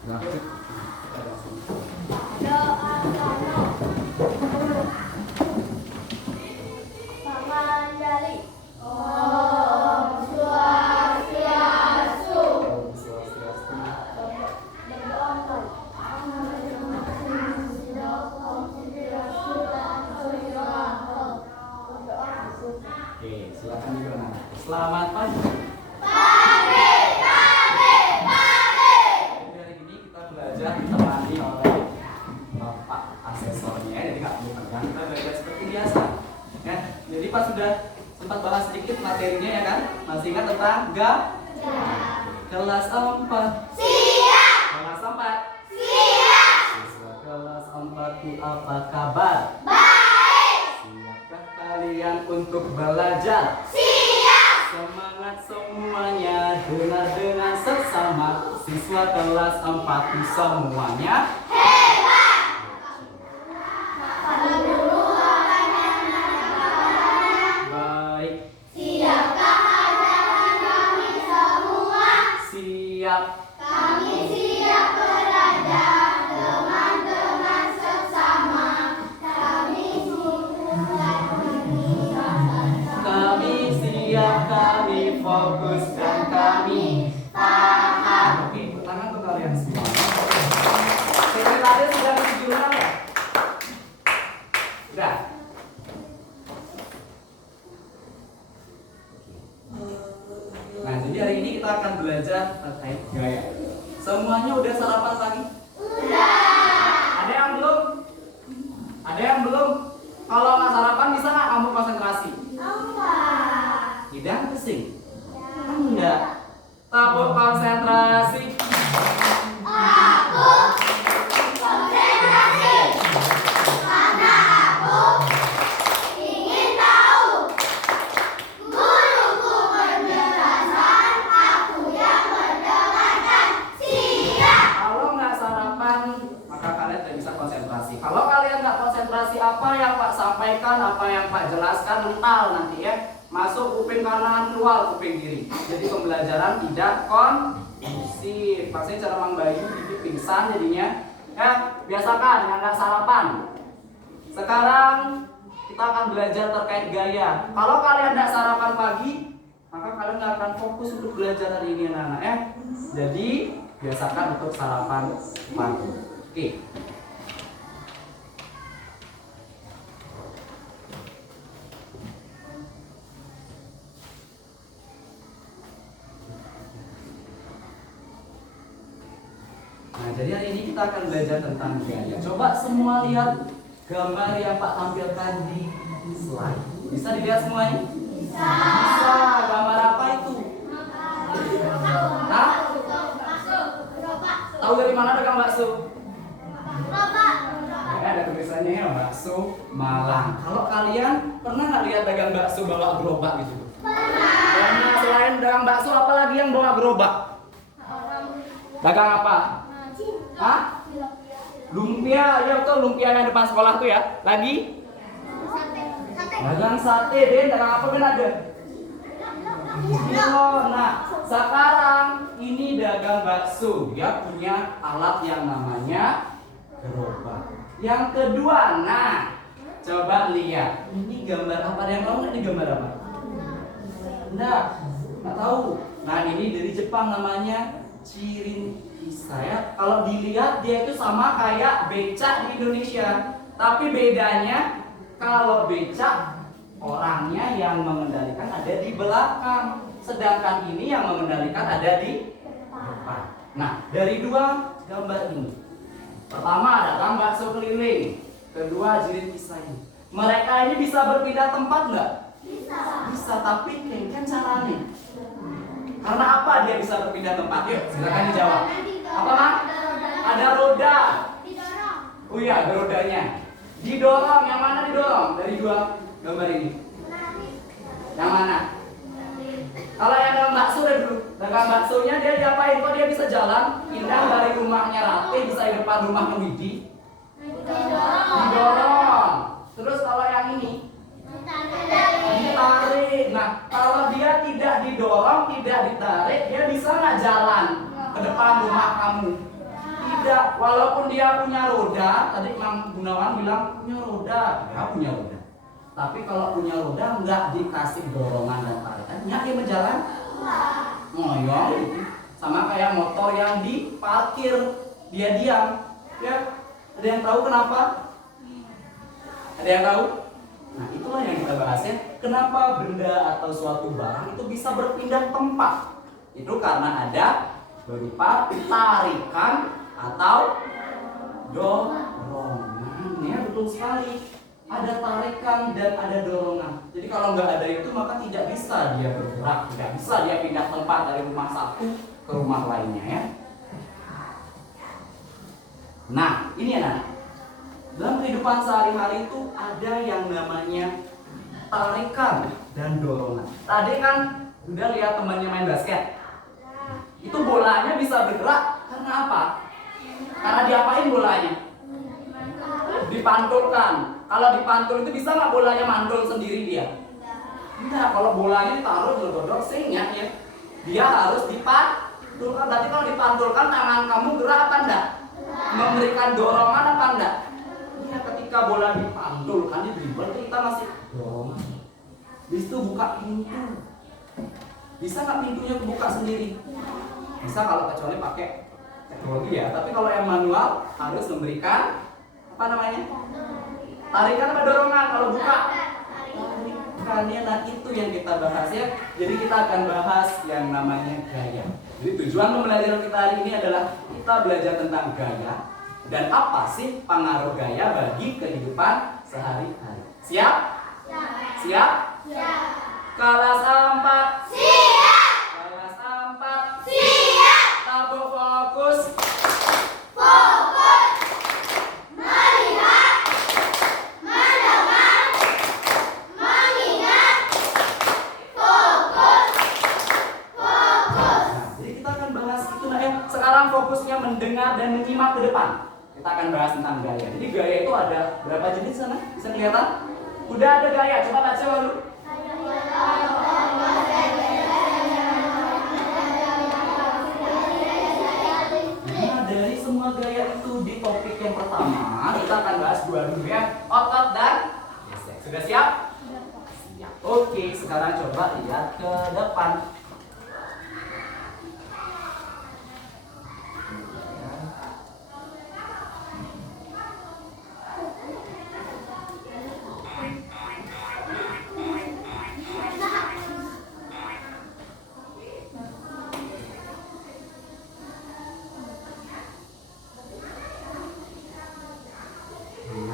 Nah, Pangandaling. Om Swastiastu. Oke, silakan Ibnu. Selamat pagi. Pagi. Jadi hari ini kita belajar ditemani oleh Bapak asesornya, jadi nggak perlu pegang. Kita belajar seperti biasa. Ya, jadi Pak sudah sempat bahas sedikit materinya ya kan? Masih ingat tentang kelas 4. Siap. Kelas 4. Siap. Siswa kelas 4 itu apa kabar? Baik. Siapkah kalian untuk belajar? Siap. Semangat semuanya, dengar dengan seksama. Siswa kelas 4 itu semuanya Hebat. Pada guru orangnya baik. siapkah ajaran kami semua? Siap. Kami siap belajar teman-teman seksama. Kami Kami siap, kami fokus dan kami paham. Oke, tangan untuk kalian semua. Sekretaris sudah di jurnal ya? Sudah. Nah, jadi hari ini kita akan belajar terkait gaya. Semuanya udah sarapan pagi? Ada yang belum? Ada yang belum? Kalau nggak sarapan bisa nggak kamu konsentrasi? Tidak pusing? Enggak. Tabur konsentrasi. Aku konsentrasi karena aku ingin tahu. Guruku penjelasan, aku yang mendengarkan. Siap. Kalau nggak sarapan, maka kalian tidak bisa konsentrasi. Kalau kalian nggak konsentrasi, apa yang Pak sampaikan, apa yang Pak jelaskan mental nanti ya. Masuk kuping kanan, keluar kuping kiri. Jadi pembelajaran tidak kondusif. Pasti cara Mang Bayu bikin pingsan jadinya. Ya, biasakan dengan nggak sarapan. Sekarang kita akan belajar terkait gaya. Kalau kalian nggak sarapan pagi, maka kalian nggak akan fokus untuk belajar hari ini anak-anak ya. Jadi biasakan untuk sarapan pagi. Oke. Nah, jadi hari ini kita akan belajar tentang gaya. Coba semua lihat gambar yang Pak tampilkan di slide. Bisa dilihat semuanya? Bisa. Bisa. Gambar apa itu? Hah? Tahu dari mana dagang bakso? Ya, ada tulisannya ya, bakso Malang. Kalau kalian pernah nggak lihat dagang bakso bawa gerobak gitu? Pernah. Selain dagang bakso, apa lagi yang bawa gerobak? Dagang apa? Hah? Lumpia, ya tuh lumpia yang depan sekolah tuh ya. Lagi? Dagang sate, Den. Dagang apa Ben ada? Nah, sekarang ini dagang bakso. Dia punya alat yang namanya gerobak. Yang kedua, nah, coba lihat. Ini gambar apa? Ada yang tahu nggak ini gambar apa? Nggak tahu. Nah, ini dari Jepang namanya Chirin saya. Kalau dilihat dia itu sama kayak becak di Indonesia, tapi bedanya kalau becak orangnya yang mengendalikan ada di belakang, sedangkan ini yang mengendalikan ada di depan. Nah, dari dua gambar ini, pertama ada dagang bakso keliling, kedua Jirin Kisai. Mereka ini bisa berpindah tempat nggak? Bisa, tapi kan caranya. Karena apa dia bisa berpindah tempat? Yuk, silakan dijawab. Apa, Mak? Ada roda. Oh iya, ada rodanya. Didorong, yang mana didorong? Dari dua gambar ini. Yang mana? Kalau yang dagang bakso deh dulu. Dagang baksonya dia diapain? Kok dia bisa jalan? Pindah dari rumahnya Rate bisa di depan rumah Widi. Didorong. Terus kalau yang ini ditarik. Nah, kalau dia tidak didorong, tidak ditarik, dia bisa nggak jalan ke depan rumah kamu? Tidak, walaupun dia punya roda, tadi Mang Gunawan bilang punya roda, ya punya roda. Tapi kalau punya roda nggak dikasih dorongan dan tarikannya dia berjalan ngoyong gitu. Sama kayak motor yang diparkir, dia diam. Ya, ada yang tahu kenapa? Ada yang tahu? Nah, itulah yang kita bahas ya. Kenapa benda atau suatu barang itu bisa berpindah tempat? Itu karena ada berupa tarikan atau dorongan. Ya, betul sekali. Ada tarikan dan ada dorongan. Jadi kalau nggak ada itu maka tidak bisa dia bergerak, tidak bisa dia pindah tempat dari rumah satu ke rumah lainnya ya. Nah, ini anak. Dalam kehidupan sehari-hari itu ada yang namanya tarikan dan dorongan. Tadi kan udah lihat temannya main basket. Itu bolanya bisa bergerak karena apa? Karena diapain bolanya? Dipantulkan. Kalau dipantul itu bisa nggak bolanya mantul sendiri dia? Enggak. Kalau bolanya ditaruh dodok sehingga ya dia harus dipantulkan. Berarti kalau dipantulkan tangan kamu gerak apa enggak? Memberikan dorongan apa enggak? Ya, ketika bola dipantulkan di dribble kita masih dorong. Habis itu buka pintu. Bisa nggak pintunya kebuka sendiri? Bisa kalau kecuali pakai teknologi ya. Tapi kalau yang manual harus memberikan apa namanya? Tarikan apa dorongan kalau buka? Tarikannya. Nah itu yang kita bahas ya. Jadi kita akan bahas yang namanya gaya. Jadi tujuan pembelajaran kita hari ini adalah kita belajar tentang gaya dan apa sih pengaruh gaya bagi kehidupan sehari-hari. Siap? Siap? Siap. Kelas 4. Siap. Kelas 4. Siap. Tabuk fokus. Fokus. Melihat. Mendengar. Mengingat. Fokus. Fokus. Nah, jadi kita akan bahas itu nah ya. Sekarang fokusnya mendengar dan menyimak ke depan. Kita akan bahas tentang gaya. Jadi gaya itu ada berapa jenis sana? Bisa kelihatan? Udah ada gaya. Coba baca dulu. Nah, dari semua gaya itu di topik yang pertama kita akan bahas dua dulu ya. Otot dan gesek. Sudah siap? Siap. Oke, sekarang coba lihat ke depan.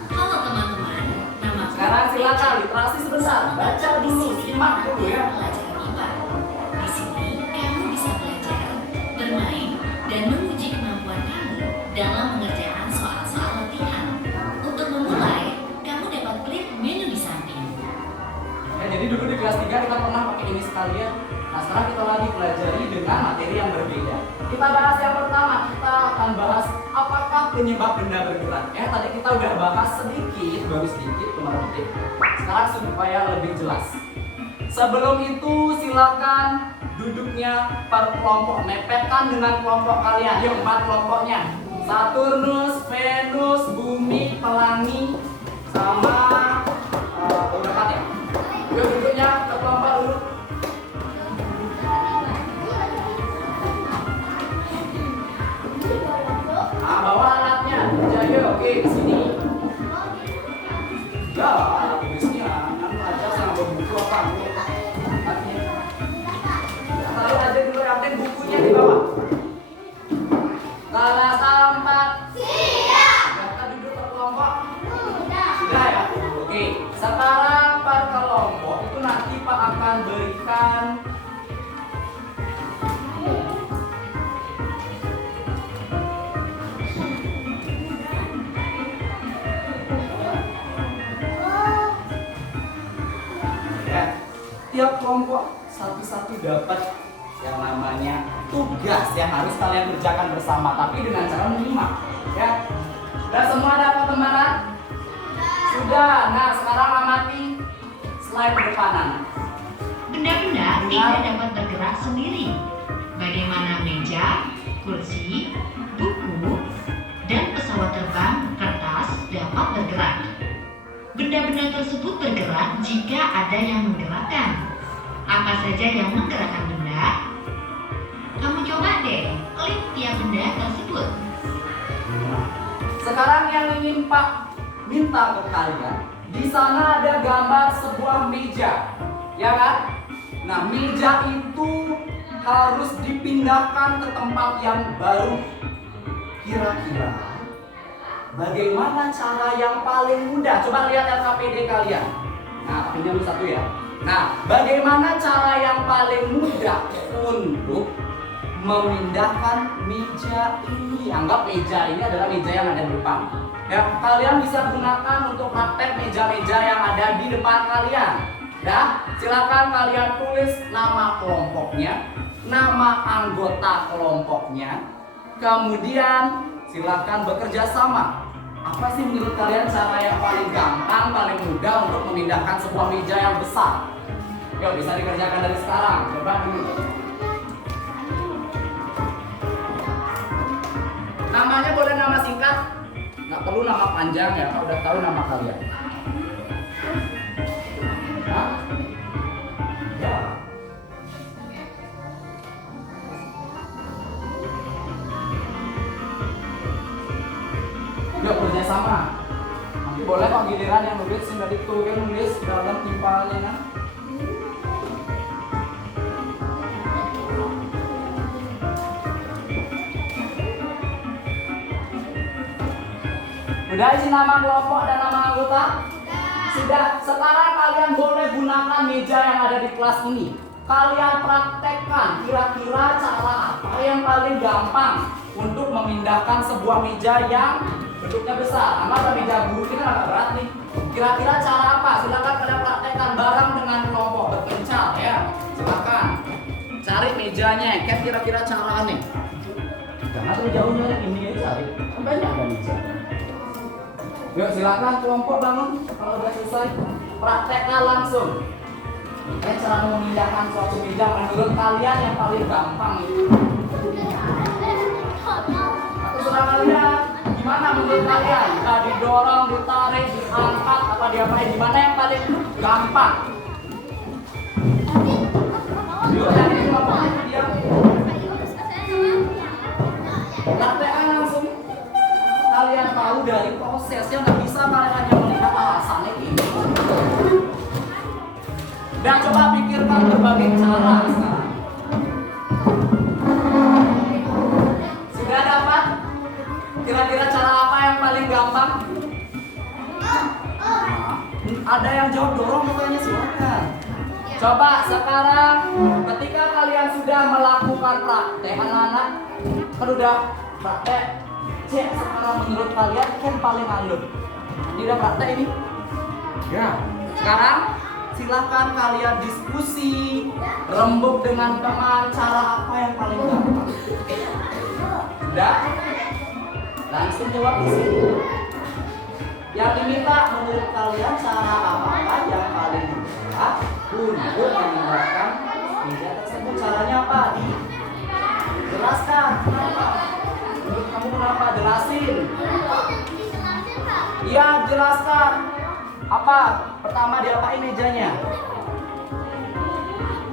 Halo teman-teman, nama Sekarang silakan literasi sebentar. Baca dulu, simak dulu ya. Pelajaran IPA. Di sini kamu bisa belajar, bermain, dan menguji kemampuan kamu dalam mengerjakan soal-soal latihan. Untuk memulai, kamu dapat klik menu di samping. Ya, jadi dulu di kelas 3 kita pernah pakai ini sekalian. Nah, sekarang kita lagi pelajari dengan materi yang berbeda. Kita bahas yang pertama, kita akan bahas apakah penyebab benda bergerak. Tadi kita udah bahas sedikit, baru sedikit, cuma sedikit. Sekarang supaya lebih jelas. Sebelum itu silakan duduknya per kelompok, mepetkan dengan kelompok kalian. Yuk, 4 kelompoknya. Saturnus, Venus, Bumi, Pelangi, sama udah 4 ya. Yuk duduknya ke kelompok dulu. Nah, bawa alatnya. Jadi oke ke sini. Ya, alat tulisnya. Nanti aja sama buku apa? Taruh aja dulu yang bukunya di bawah. Kelas 4. Siap. Kita duduk per kelompok. Sudah. Sudah ya? Oke. Sekarang per kelompok itu nanti Pak akan berikan ya, tiap kelompok satu-satu dapat yang namanya tugas yang harus kalian kerjakan bersama, tapi dengan cara menyimak ya. Sudah semua dapat teman-teman? Sudah. Nah, sekarang amati slide depanan. Benda-benda tidak dapat bergerak sendiri. Bagaimana meja, kursi, buku, mencatat jika ada yang menggerakkan. Apa saja yang menggerakkan benda? Kamu coba deh klik tiap benda tersebut. Sekarang yang ingin Pak minta ke kalian, di sana ada gambar sebuah meja, ya kan? Nah, meja itu harus dipindahkan ke tempat yang baru. Kira-kira bagaimana cara yang paling mudah? Coba lihat LKPD kalian. Nah, pinjam satu ya. Nah, bagaimana cara yang paling mudah untuk memindahkan meja ini? Anggap meja ini adalah meja yang ada di depan. Ya, kalian bisa gunakan untuk praktek meja-meja yang ada di depan kalian. Ya, silakan kalian tulis nama kelompoknya, nama anggota kelompoknya. Kemudian silakan bekerja sama. Apa sih menurut kalian cara yang paling gampang, paling mudah untuk memindahkan sebuah meja yang besar? Yuk, bisa dikerjakan dari sekarang. Coba dulu. Namanya boleh nama singkat, nggak perlu nama panjang ya. Kalau udah tahu nama kalian. Hah? Ya. Yuk, kerja sama. Nanti boleh kok giliran yang nulis, yang tadi tuh kan nulis dalam timpalnya kan. Udah isi nama kelompok dan nama anggota? Sudah. Sekarang kalian boleh gunakan meja yang ada di kelas ini. Kalian praktekkan kira-kira cara apa yang paling gampang untuk memindahkan sebuah meja yang bentuknya besar. Anggap meja guru ini kan agak berat nih. Kira-kira cara apa? Silakan kalian praktekkan bareng dengan kelompok berpencal ya. Silakan cari mejanya. Kayak kira-kira cara nih. Jangan terlalu jauh dari ini ya, cari. Kan banyak ada meja. Yuk, silakan kelompok bangun. Kalau udah selesai, praktekkan langsung. Cara memindahkan suatu meja menurut kalian yang paling gampang itu. Aku sudah lihat. Gimana menurut kalian? Kita didorong, ditarik, diangkat, apa diapain? Gimana yang paling gampang? Yuk, yang ini kelompoknya diam. Praktekkan langsung. Kalian tahu dari prosesnya, nggak bisa kalian hanya melihat alasannya ini. Dan coba pikirkan berbagai cara sekarang. Sudah dapat? Kira-kira cara apa yang paling gampang? Ada yang jawab dorong katanya, silakan. Coba sekarang ketika kalian sudah melakukan praktek, anak-anak kan udah praktek. Cek sekarang menurut kalian kan paling halus. Ini udah praktek ini? Ya. Sekarang silakan kalian diskusi, rembuk dengan teman cara apa yang paling gampang. Sudah? Langsung jawab di sini. Yang diminta menurut kalian cara apa yang paling mudah untuk memindahkan meja tersebut? Caranya apa? Jelaskan. Kenapa? Menurut kamu kenapa? Jelasin. Iya, jelaskan. Apa? Pertama diapain mejanya?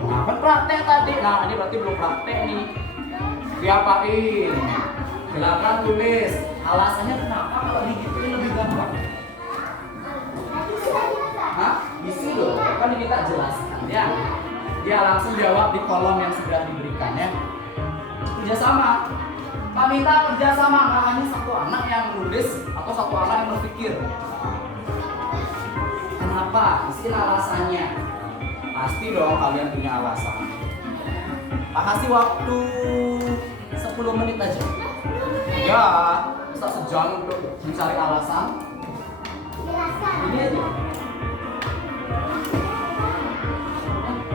Nah, kan praktek tadi. Nah, ini berarti belum praktek nih. Diapain? Silakan tulis. Alasannya kenapa kalau digituin lebih gampang? Hah? Isi loh. Kan kita jelaskan ya. Dia langsung jawab di kolom yang sudah diberikan ya. Kerjasama. Pak minta kerjasama, nggak hanya satu anak yang nulis atau satu anak yang berpikir. Kenapa? Isi alasannya. Pasti dong kalian punya alasan. Pak kasih waktu 10 menit aja. Ya, bisa sejam untuk mencari alasan. Ini aja.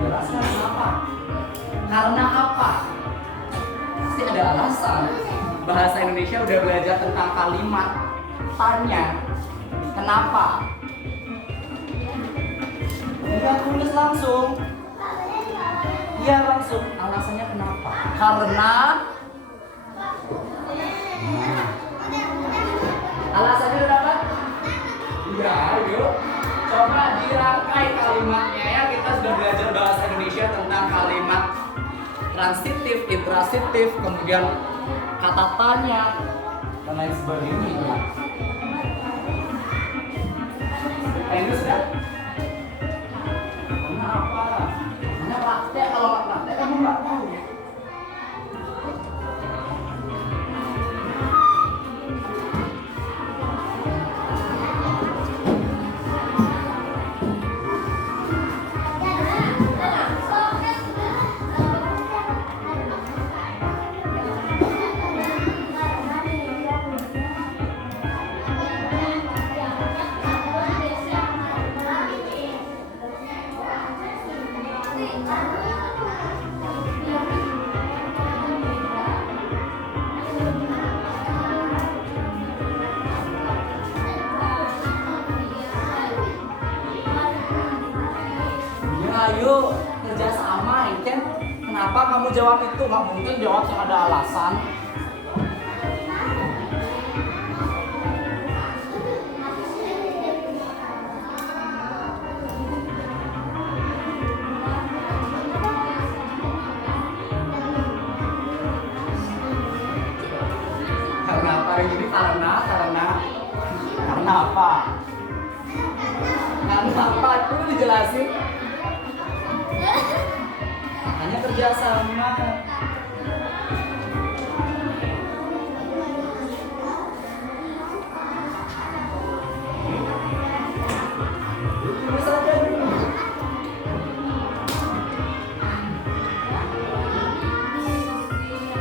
Jelaskan kenapa? Karena apa? Pasti ada alasan. Bahasa Indonesia udah belajar tentang kalimat tanya. Kenapa? Enggak tulis langsung. Iya langsung. Alasannya kenapa? Karena. Alasannya udah dapat? Iya, yuk. Coba dirangkai positif, kemudian kata tanya dan lain sebagainya. Ini sudah. Kenapa? Hanya praktek, kalau nggak praktek kamu nggak tahu. Ayo kerja sama, Inken. Kenapa kamu jawab itu? Nggak mungkin jawab yang ada alasan. Karena apa ini? Karena apa? Karena apa? Itu dijelasin. Hanya kerja sama.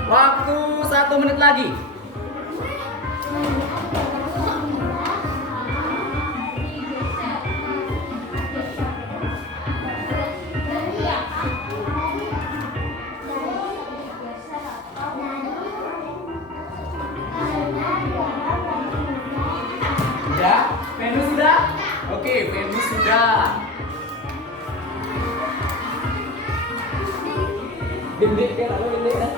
Waktu 1 menit lagi. Sudah? Venus sudah? Oke, Venus sudah. Bintik ya, lalu bintik ya.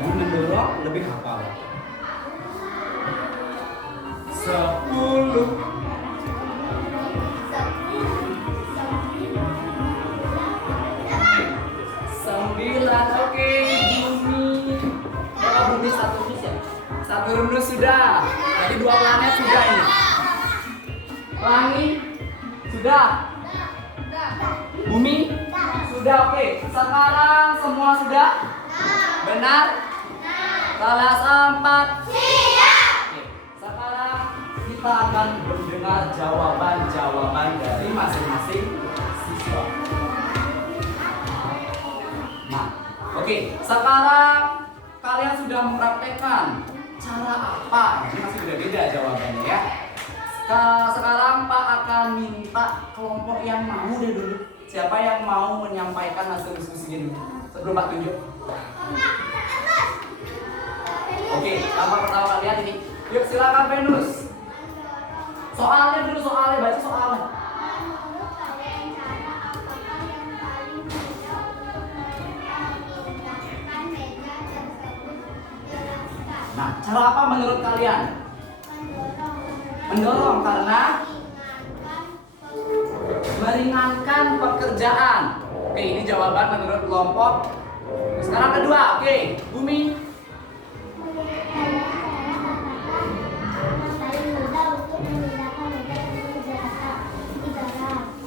Dan mendorong lebih hafal. 10. 9, oke, bumi. Oh, bumi 1 runus ya? 1 runus sudah. Tadi 2 planet sudah ini. Pelangi sudah. Bumi sudah, oke. Sekarang semua sudah? Benar? Salah 4. Oke. Sekarang kita akan mendengar jawaban-jawaban dari masing-masing siswa. Nah, oke, sekarang kalian sudah mempraktekkan cara apa? Ini masih beda-beda jawabannya ya. Sekarang Pak akan minta kelompok yang mau deh dulu. Siapa yang mau menyampaikan hasil diskusi ini? Sebelum Pak tunjuk. Oke, tampak pertama kalian ini. Yuk silakan Venus. Soalnya dulu, baca soalnya. Nah, cara apa menurut kalian? Mendorong karena meringankan pekerjaan. Oke, ini jawaban menurut kelompok. Sekarang kedua, oke, Bumi.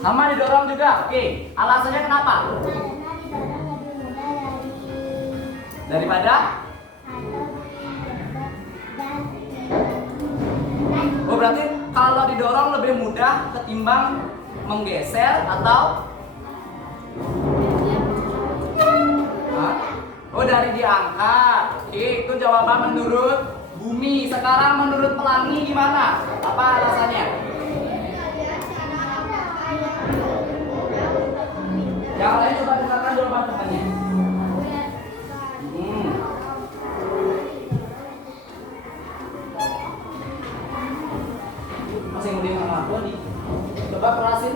Sama didorong juga, oke. Alasannya kenapa? Daripada? Oh, berarti kalau didorong lebih mudah ketimbang menggeser atau? Hah? Oh, dari diangkat. Oke, itu jawaban menurut Bumi. Sekarang menurut Pelangi gimana? Apa alasannya? Yang lain coba dengarkan jawaban temannya. Masih ngudin sama aku nih. Coba kerasin.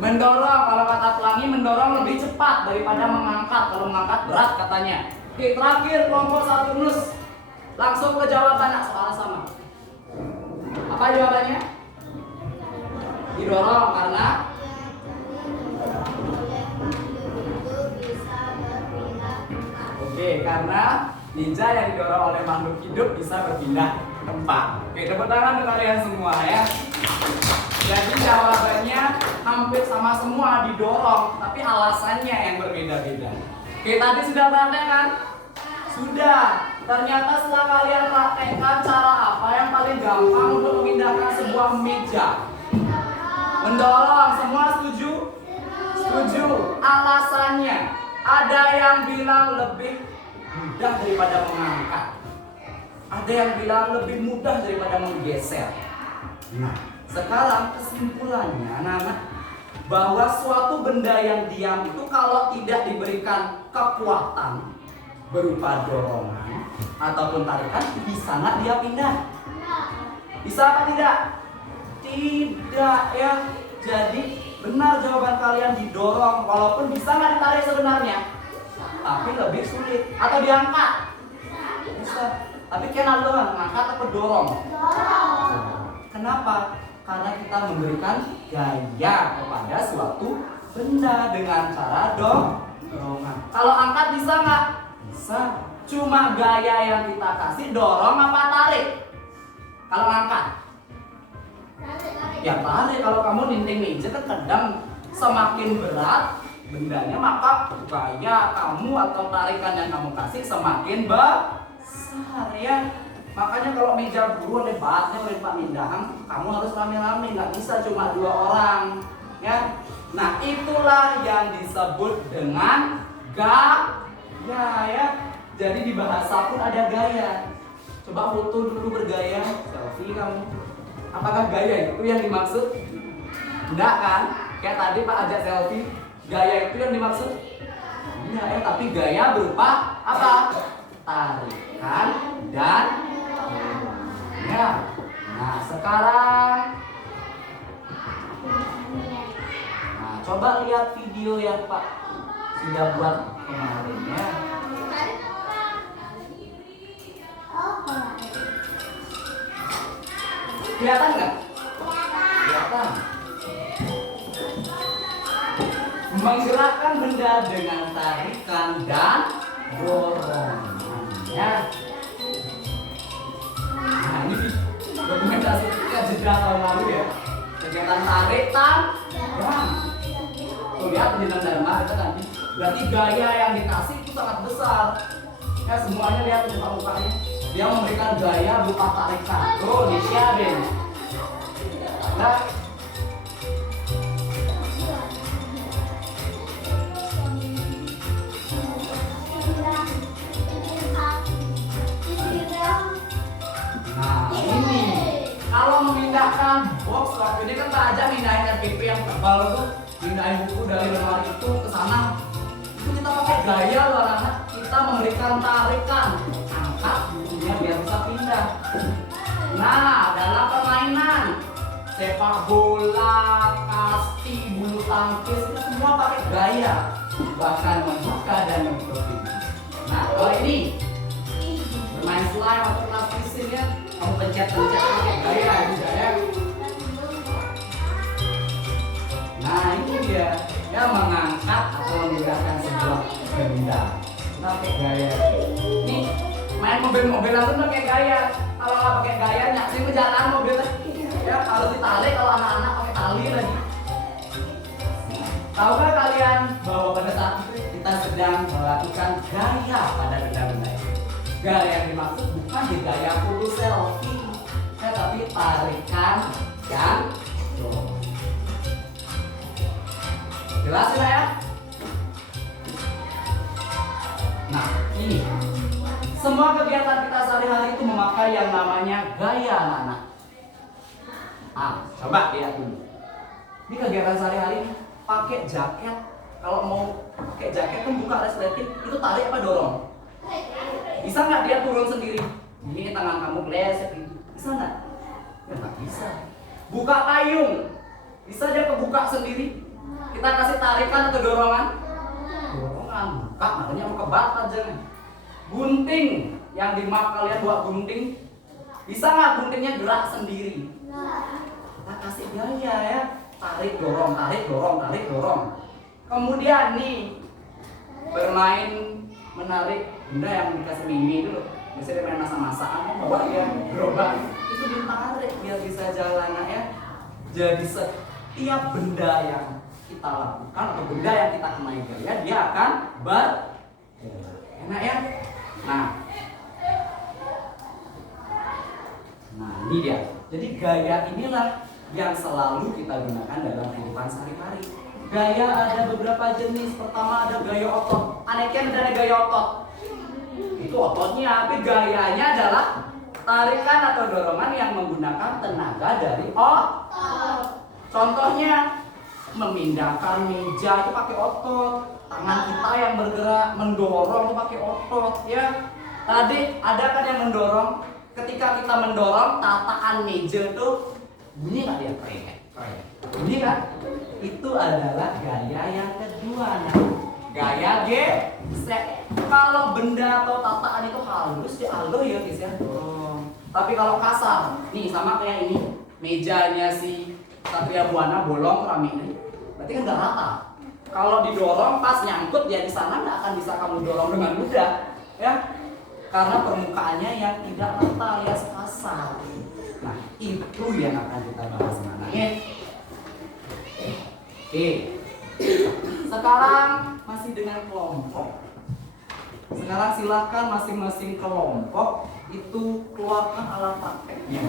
Mendorong kalau kata Pelangi. ulangi, mendorong lebih cepat daripada mengangkat. Kalau mengangkat berat katanya. Oke, terakhir kelompok Saturnus. Langsung ke jawaban, nak, soalnya sama. Apa jawabannya? Didorong karena karena ninja yang didorong oleh makhluk hidup bisa berpindah tempat. Oke, tepuk tangan untuk kalian semua ya. Jadi jawabannya hampir sama semua, didorong, tapi alasannya yang berbeda-beda. Oke, tadi sudah praktek kan? Sudah. Ternyata setelah kalian praktekkan cara apa yang paling gampang untuk memindahkan sebuah meja? Mendorong. Semua setuju? Setuju. Alasannya, ada yang bilang lebih mudah daripada mengangkat. Ada yang bilang lebih mudah daripada menggeser. Nah, sekarang kesimpulannya anak-anak, bahwa suatu benda yang diam itu kalau tidak diberikan kekuatan berupa dorongan ataupun tarikan, bisa nggak dia pindah? Bisa apa tidak? Tidak ya. Jadi benar jawaban kalian, didorong. Walaupun bisa nggak ditarik sebenarnya, tapi lebih sulit. Atau diangkat? Bisa. Tapi kenal doang, ngangkat atau dorong? Kenapa? Karena kita memberikan gaya kepada suatu benda dengan cara dorongan. Kalau angkat bisa nggak? Bisa. Cuma gaya yang kita kasih dorong apa tarik? Kalau ngangkat? Ya tarik. Kalau kamu ninting meja kan kadang semakin berat bendanya, maka gaya kamu atau tarikan yang kamu kasih semakin besar ya. Makanya kalau meja guru oleh Pak Mindahang, kamu harus rame-rame, nggak bisa cuma 2 orang ya. Nah, itulah yang disebut dengan gaya ya. Jadi di bahasa pun ada gaya. Coba foto dulu bergaya, selfie kamu. Apakah gaya itu yang dimaksud? Enggak kan? Kayak tadi Pak ajak selfie, gaya itu yang dimaksud? Iya ya, tapi gaya berupa apa? Tarikan dan ya. Nah, sekarang coba lihat video yang Pak sudah buat kemarin ya. Kelihatan nggak? Kelihatan. Menggerakkan benda dengan tarikan dan dorongannya. Nah, ini dokumentasi kita sejak tahun lalu ya. Kegiatan tarik tanggang. Tuh lihat di Dharma itu tadi. Berarti gaya yang dikasih itu sangat besar. Ya, semuanya lihat di muka-mukanya. Dia memberikan gaya berupa tarikan. Tuh, di-sharing. Nah, ini kalau memindahkan box, waktu ini kan Pak Aja mindahin RPP yang tebal tuh, mindahin buku dari lemari itu ke sana. Itu kita pakai gaya loh anak-anak. Kita memberikan tarikan, angkat bukunya biar bisa pindah. Nah, dalam permainan sepak bola, kasti, bulu tangkis itu semua pakai gaya, bahkan membuka dan menutup pintu. Nah, kalau ini bermain slime atau lapisin ya, kamu pencet-pencet pakai gaya juga ya. Nah, ini dia, ya mengangkat atau memindahkan sebuah benda pakai gaya. Nih, main mobil-mobilan tuh pakai gaya. Kalau nggak pakai gaya, nyaksiin perjalanan mobilnya. Ya, harus ditarik, kalau anak-anak pakai tali lagi. Tahukah kalian bahwa pada saat itu kita sedang melakukan gaya pada benda-benda itu? Gaya yang dimaksud bukan di gaya foto selfie, tapi tarikan dan dorong. Jelas ya? Nah, ini semua kegiatan kita sehari-hari itu memakai yang namanya gaya anak-anak. Coba lihat dulu. Ini kegiatan sehari-hari pakai jaket. Kalau mau pakai jaket kan buka resleting, itu tarik apa dorong? Bisa nggak dia turun sendiri? Ini tangan kamu geleset gitu. Bisa nggak? Ya nggak bisa. Buka payung, bisa dia kebuka sendiri? Kita kasih tarikan atau dorongan? Dorongan. Buka, makanya mau kebat aja nih. Gunting. Yang di map kalian buat gunting. Bisa nggak guntingnya gerak sendiri? Kita kasih gaya ya. Tarik, dorong, tarik, dorong, tarik, dorong. Kemudian nih, bermain menarik benda yang dikasih mimi dulu. Biasanya main masak-masakan, mau bawa dia gerobak. Itu ditarik biar bisa jalan ya. Jadi setiap benda yang kita lakukan atau benda yang kita kenai gaya, dia akan enak ya. Nah ini dia. Jadi gaya inilah yang selalu kita gunakan dalam kehidupan sehari-hari. Gaya ada beberapa jenis. Pertama ada gaya otot. Anehnya ada gaya otot. Itu ototnya, tapi gayanya adalah tarikan atau dorongan yang menggunakan tenaga dari otot. Contohnya memindahkan meja itu pakai otot. Tangan kita yang bergerak mendorong itu pakai otot ya. Tadi ada kan yang mendorong. Ketika kita mendorong tataan meja itu bunyi nggak dia keren. Bunyi kan? Itu adalah gaya yang kedua. Nah, gaya gesek. Kalau benda atau tataan itu halus ya halus ya guys ya. Tapi kalau kasar, nih sama kayak ini mejanya si Satria Buana bolong keramik ini, berarti kan nggak rata. Kalau didorong pas nyangkut dia di sana nggak akan bisa kamu dorong dengan mudah, ya. Karena permukaannya yang tidak rata alias kasar. Nah itu yang akan kita bahas anak-anaknya. Oke. Sekarang masih dengan kelompok. Sekarang silakan masing-masing kelompok itu keluarkan alat prakteknya.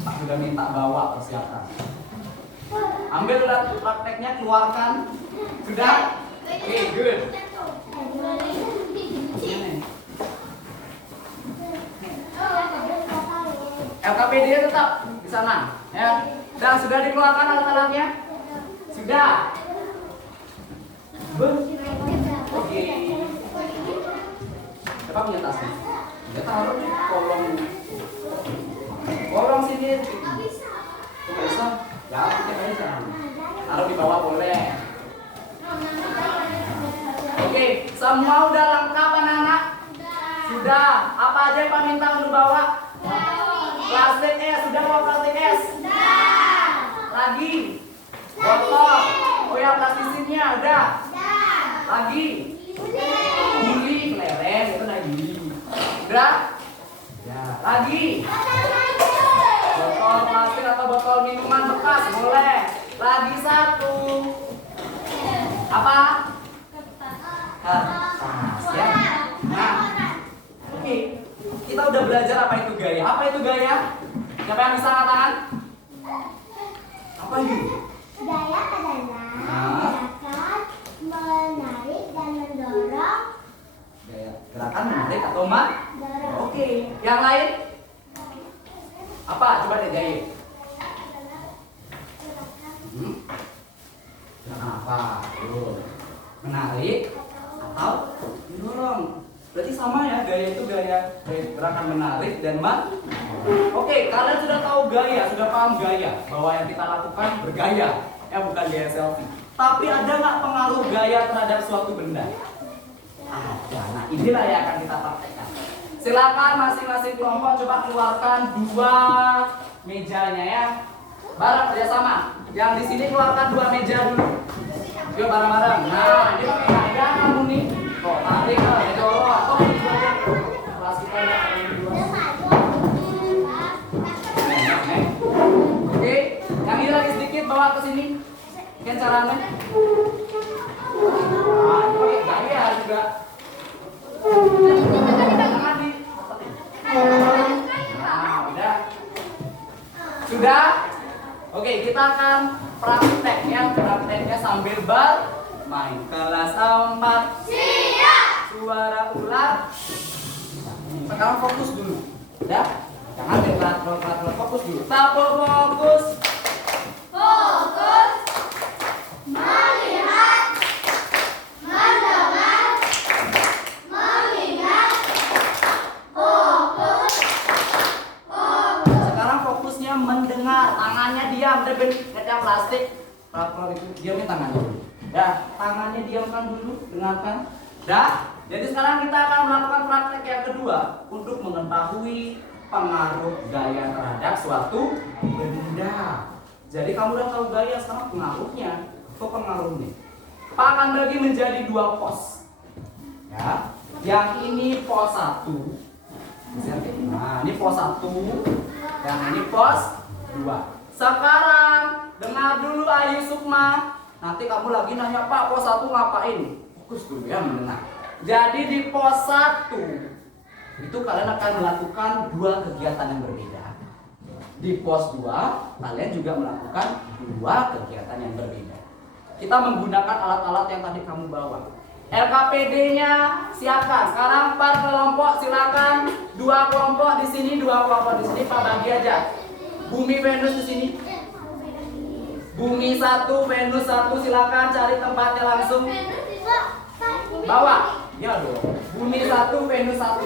Pak sudah minta bawa, persiapkan. Ambil alat prakteknya, keluarkan. Sudah? Oke, good. LKPD tetap di sana, ya. Dan sudah dikeluarkan alat-alatnya? Sudah. Oke. Coba punya tasnya. Kita taruh di kolong sini. Bisa? Ya, kita bisa. Taruh di bawah boleh. Oke, semua udah lengkap anak-anak? Sudah. Apa aja yang Pak minta untuk bawa? Plastik es, sudah bawa plastik es? Lagi? Botol? Oh ya, plastisinnya udah? Lagi? Guli, kelereng, itu lagi. Udah? Ya, lagi? Botol plastik atau botol minuman bekas, boleh. Lagi satu. Apa? Kertas, ya. Nah, oke. Kita udah belajar apa itu gaya. Apa itu gaya? Siapa yang bisa katakan? Apa itu? Gaya adalah gerakan menarik dan mendorong. Gaya gerakan menarik atau Dorong. Oke. Yang lain? Apa? Coba deh gaya. Gerakan apa? Menarik atau mendorong. Berarti sama ya, gaya itu gaya gerakan menarik dan Oke, kalian sudah tahu gaya, sudah paham gaya bahwa yang kita lakukan bergaya, ya bukan gaya selfie. Tapi ada nggak pengaruh gaya terhadap suatu benda? Ada. Nah, inilah yang akan kita praktekkan. Silakan masing-masing kelompok coba keluarkan dua mejanya ya. Bareng kerjasama. Yang di sini keluarkan dua meja dulu. Yuk bareng-bareng. Nah, ini pakai gaya kamu nih. Oh, tarik lah, dorong. Oh, kelas kita ya, dua. Oke, yang ini lagi sedikit bawa ke sini. Kan caranya? Nah, ini pakai gaya juga. Jangan di. Nah, udah. Sudah? Oke, kita akan prakteknya sambil bermain. Kelas 4. Suara ular. Sekarang fokus dulu. Udah? Jangan pelan-pelan, fokus dulu. Tapo fokus. Fokus. Melihat. Mendengar. Mengingat. Fokus. Sekarang fokusnya mendengar. Tangannya diam, deben, ngecat plastik. Praktek itu diamin tangannya dulu. Ya, tangannya diamkan dulu, dengarkan. Dah. Jadi sekarang kita akan melakukan praktek yang kedua untuk mengetahui pengaruh gaya terhadap suatu benda. Jadi kamu udah tahu gaya, sekarang pengaruhnya. Apa pengaruhnya? Pak akan bagi menjadi dua pos. Ya, yang ini pos 1. Nah, ini pos 1. Yang ini pos 2. Sekarang dengar dulu Ayu Sukma. Nanti kamu lagi nanya, Pak, pos 1 ngapain? Fokus dulu ya mendengar. Jadi di pos 1 itu kalian akan melakukan dua kegiatan yang berbeda. Di pos 2 kalian juga melakukan dua kegiatan yang berbeda. Kita menggunakan alat-alat yang tadi kamu bawa. LKPD-nya siapkan. Sekarang per kelompok silakan. 2 kelompok di sini, 2 kelompok di sini. Pak bagi aja. Bumi Venus di sini. Bumi 1, Venus 1, silakan cari tempatnya langsung. Bawa. Ya dong. Bumi 1, Venus 1.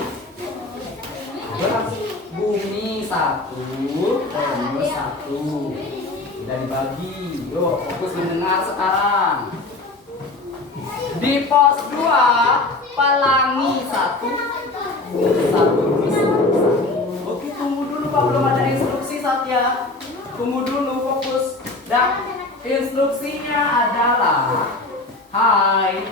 Bumi 1, Venus 1. Sudah dibagi. Yuk, fokus mendengar sekarang. Di pos 2, Pelangi 1. Oke, tunggu dulu Pak, belum ada instruksi Satya. Tunggu dulu, fokus. Dan instruksinya adalah hai.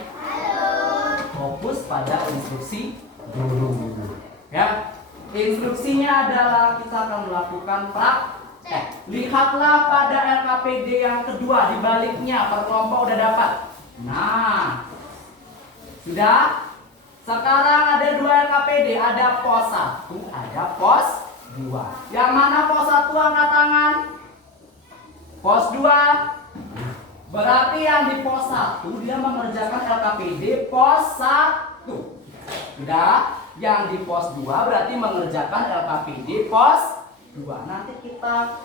Fokus pada instruksi dulu. Ya. Instruksinya adalah kita akan melakukan praktek. Lihatlah pada LKPD yang kedua di baliknya, per kelompok udah dapat. Nah, sudah? Sekarang ada 2 LKPD, ada pos 1, ada pos 2. Yang mana pos 1 angkat tangan? Pos 2. Berarti yang di pos 1 dia mengerjakan LKPD pos 1. Sudah? Yang di pos 2 berarti mengerjakan LKPD pos 2. Nanti kita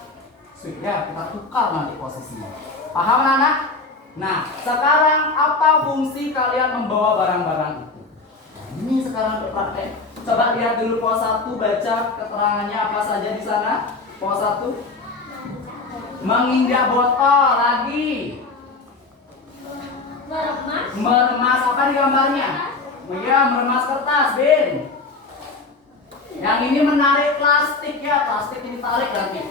tukar nanti posisinya. Paham anak? Nah, sekarang apa fungsi kalian membawa barang-barang itu? Nah, ini sekarang berpraktek. Coba lihat dulu pos 1, baca keterangannya apa saja di sana. Pos 1. Menginjak botol lagi. Meremas apa di gambarnya? Oh iya, meremas kertas, Bin. Yang ini menarik plastik ya, plastik ini tarik nanti.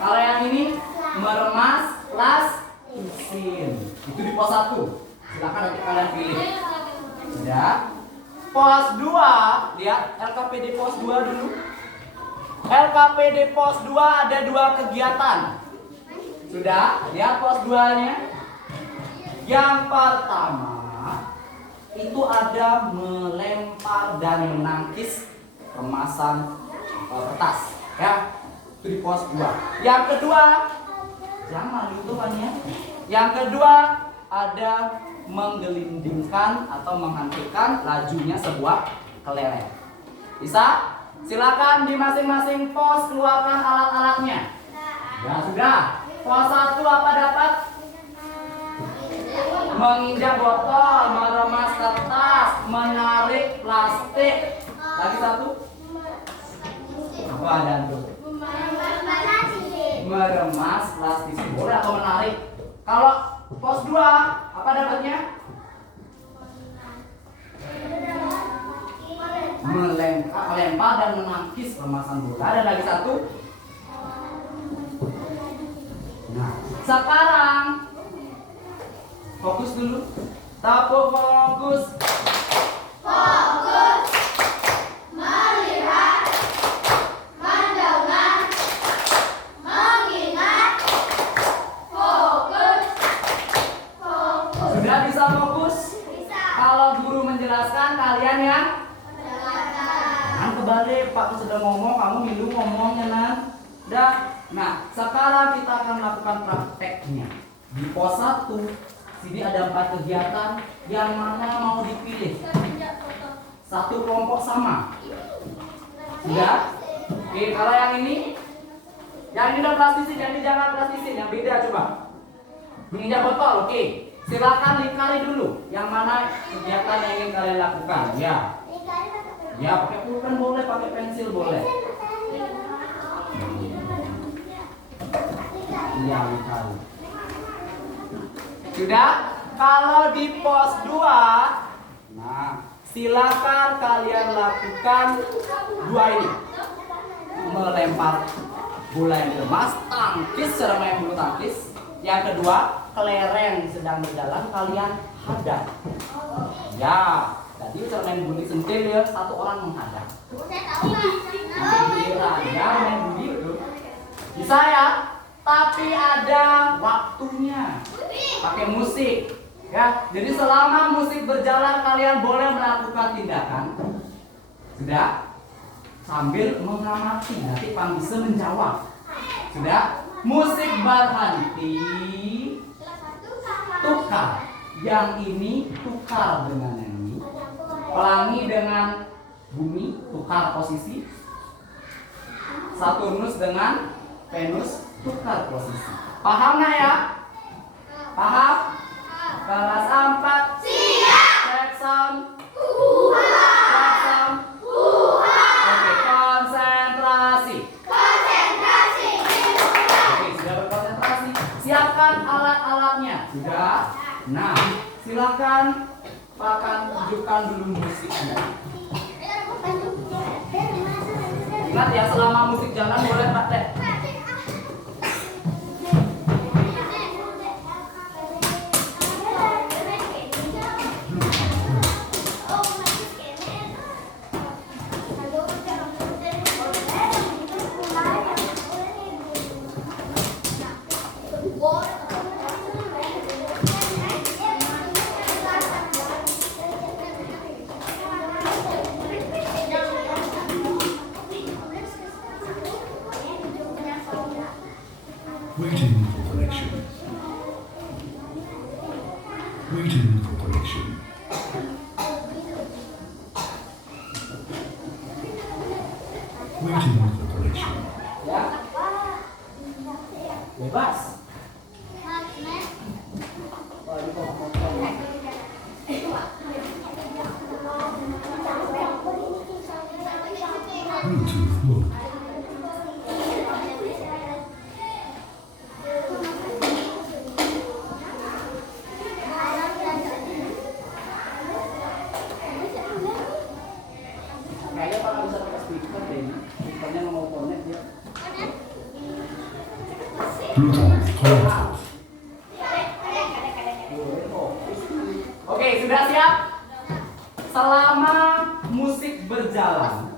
Kalau yang ini meremas plastisin. Itu di pos 1. Silakan nanti kalian pilih. Ya. Pos 2, lihat LKPD pos 2 dulu. LKPD pos 2 ada 2 kegiatan. Sudah, lihat pos 2-nya. Yang pertama itu ada melempar dan menangkis kemasan kertas, ya. Itu di pos 2. Yang kedua, jangan hitungannya. Yang kedua ada menggelindingkan atau menghentikan lajunya sebuah kelereng. Bisa? Silakan di masing-masing pos keluarkan alat-alatnya. Ya sudah. Pos 1 apa dapat? Menginjak botol, meremas kertas, menarik plastik. Lagi satu. Apa ada tuh? Meremas plastik. Boleh atau menarik? Kalau pos 2 apa dapatnya? Melempar dan menangkis remasan bola. Ada lagi satu. Nah, sekarang fokus dulu. Tapo fokus. Fokus. Melihat. Mendengar. Mengingat. Fokus. Fokus. Sudah bisa fokus? Bisa. Kalau guru menjelaskan, kalian yang kan kebalik. Pak sudah ngomong, kamu minum ngomongnya nan. Dah. Nah, sekarang kita akan melakukan prakteknya. Di pos 1 sini ada 4 kegiatan. Yang mana mau dipilih? Satu kelompok sama. Sudah? Oke, kalau yang ini udah plastisin, yang ini jangan plastisin, yang beda coba. Menginjak botol, oke. Silakan lingkari dulu. Yang mana kegiatan yang ingin kalian lakukan? Ya. Ya, pakai pulpen boleh, pakai pensil boleh. Iya, lingkari. Sudah? Kalau di pos 2, nah, silakan kalian lakukan 2 ini. Melempar bola yang dikemas, tangkis secara main bulu tangkis. Yang kedua, kelereng sedang berjalan, kalian hadang. Ya, tadi cara main bulu sentil ya, 1 orang menghadang. Ya, main bulu itu bisa ya, tapi ada waktunya. Pakai musik, ya. Jadi selama musik berjalan kalian boleh melakukan tindakan. Sudah? Sambil mengamati, nanti Pang bisa menjawab. Sudah? Musik berhenti, tukar. Yang ini tukar dengan yang ini. Pelangi dengan bumi, tukar posisi. Saturnus dengan Venus, tukar posisi. Paham nggak ya? Paham? Kelas 4. Siap. Cek sound. Buah. Cek sound. Oke, konsentrasi. Konsentrasi. Oke, sudah berkonsentrasi. Siapkan alat-alatnya. Sudah? Nah, silakan Pakan tunjukkan dulu musiknya. Ingat ya, selama musik jalan boleh praktek. Waiting for connection. Waiting for connection. Waiting for connection. Ya, bebas. Bluetooth mode. Kayaknya kalau bisa pakai speaker deh, speakernya nggak mau connect ya. Bluetooth connected. Oke, sudah siap? Selama musik berjalan,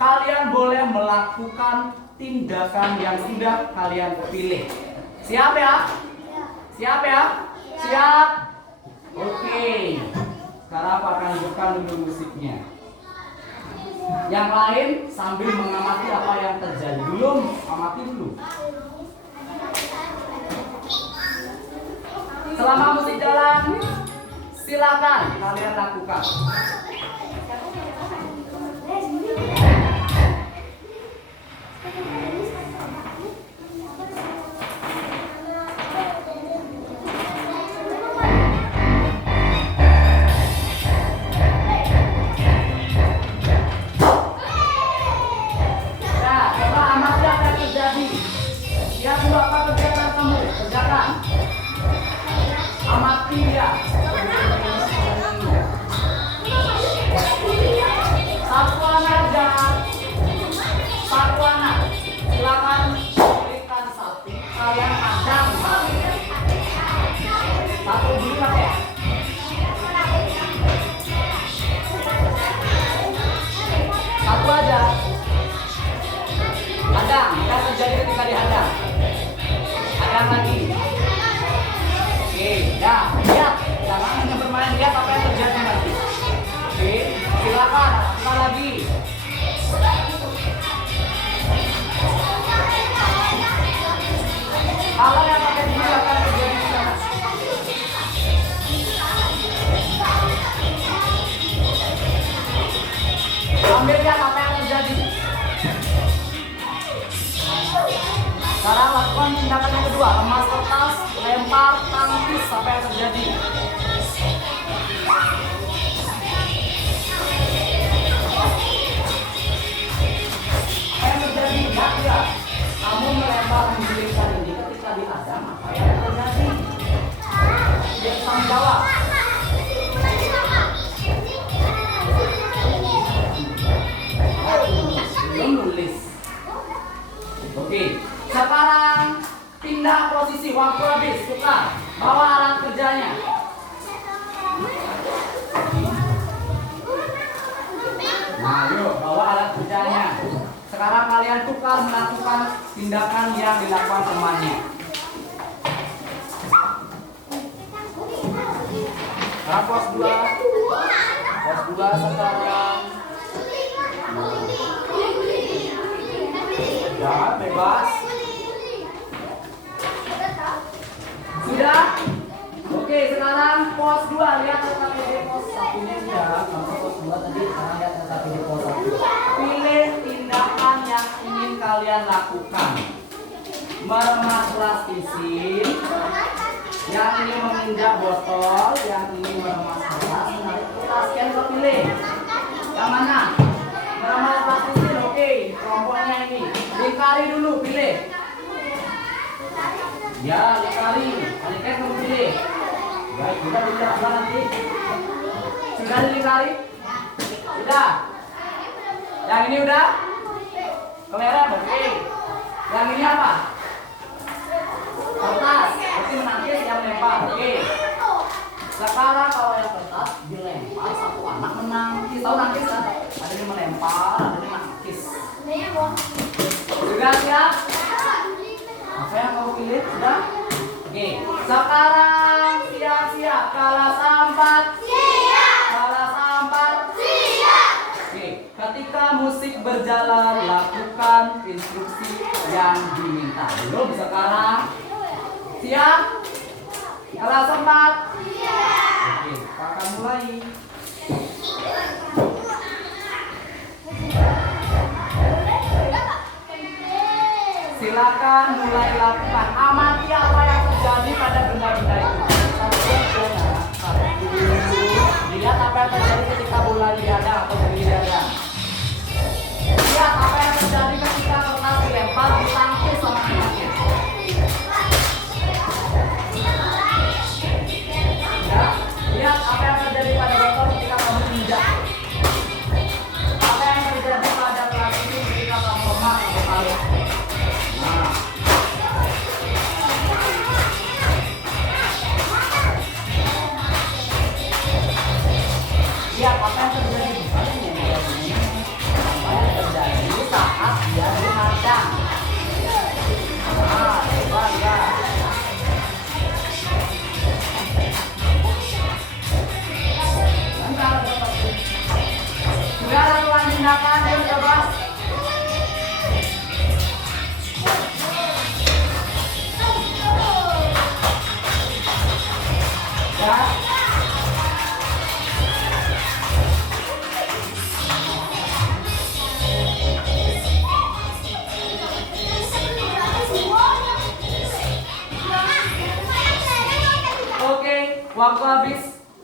kalian boleh melakukan tindakan yang sudah kalian pilih. Siap ya? Siap ya? Siap? Oke. Sekarang Pak akan tunjukkan dulu musiknya. Yang lain sambil mengamati apa yang terjadi. Belum, amati dulu. Selama musik jalan, silakan kalian lakukan. Nah, coba amati apa yang terjadi. Lihat dulu apa kegiatan kamu kerjakan. Amati dia. Satuan aja. Satuan. Silakan berikan satu. Kalian adang satu. Satu dulu lah ya. Satu aja. Hadang, yang terjadi ketika dihadang. Hadang lagi. Oke, ya, lihat. Jangan hanya bermain, lihat apa yang terjadi nanti. Oke, silakan, lakukan lagi. Kalau yang pakai ini akan terjadi di sana. Ambil lihat apa yang terjadi. Sekarang lakukan tindakan yang kedua, lemas kertas, lempar, tangkis, apa yang terjadi. Apa yang terjadi? Lihat ya, kamu melempar menggulingkan ini ketika dihadang, apa yang terjadi? waktu habis. Tukar. Bawa alat kerjanya. Nah, yuk bawa alat kerjanya. Sekarang kalian tukar melakukan tindakan yang dilakukan temannya. Sekarang pos 2. Pos 2 sekarang. Ya, bebas. Sudah? Oke, sekarang pos 2. Lihat LKPD pos 1-nya ya. Kamu pos 2 tadi, sekarang lihat LKPD pos 1. Pilih tindakan yang ingin kalian lakukan. Meremas plastisin. Yang ini menginjak botol, yang ini meremas gelas, menarik kertas. Kalian bisa pilih. Yang mana? Meremas plastisin, oke. Kelompoknya ini. Lingkari dulu, pilih. Ya, lingkari. Kalian kamu pilih. Baik, sudah bicara apa nanti? Sudah dilingkari? Sudah. Yang ini udah? Kelihatan, oke. Yang ini apa? Kertas. Berarti menangkis yang melempar. Oke. Sekarang kalau yang kertas dilempar, satu anak menangkis. Tahu nangkis kan? Ada yang melempar, ada yang nangkis. Sudah siap? Apa yang kamu pilih? Sudah? Oke. Sekarang siap-siap. Kalah sambat. Siap. Kalah sambat. Siap. Oke. Ketika musik berjalan, lakukan instruksi yang diminta. Belum sekarang? Siap? Kalah sambat. Oke. Akan mulai. Silakan mulai lakukan. Amati apa yang terjadi pada benda-benda itu. Lihat apa yang terjadi ketika bola dihadang atau dihadang. Lihat apa yang terjadi ketika kertas dilempar, ditangkis sama menangkis. Ya, lihat apa yang terjadi pada botol ketika kamu injak. Apa yang terjadi pada plastik ketika kamu remas atau tarik. Nah. Lihat apa yang terjadi di sana ini. Apa yang terjadi saat dia dihadang. Nah, coba lihat. Sudah lakukan tindakan yang bebas. Ya. Oke, waktu habis.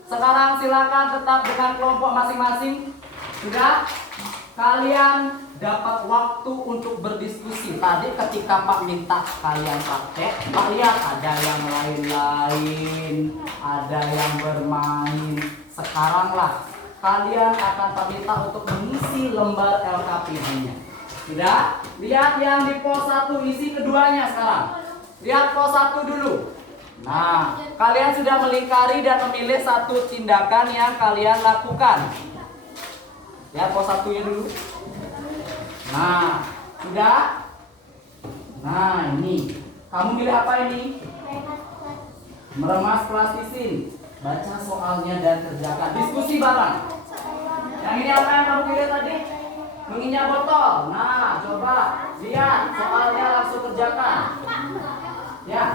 Sekarang silakan tetap dengan kelompok masing-masing. Sudah? Kalian dapat waktu untuk berdiskusi. Tadi ketika Pak minta kalian praktek, Pak lihat ada yang lain-lain, ada yang bermain. Sekaranglah kalian akan Pak minta untuk mengisi lembar LKPD-nya. Sudah? Lihat yang di pos 1, isi keduanya sekarang. Lihat pos 1 dulu. Nah, kalian sudah melingkari dan memilih satu tindakan yang kalian lakukan. Lihat pos 1-nya dulu. Nah, sudah? Nah, ini. Kamu pilih apa ini? Meremas plastisin. Baca soalnya dan kerjakan. Diskusi bareng. Yang ini apa yang kamu pilih tadi? Menginjak botol. Nah, coba lihat soalnya langsung kerjakan. Ya.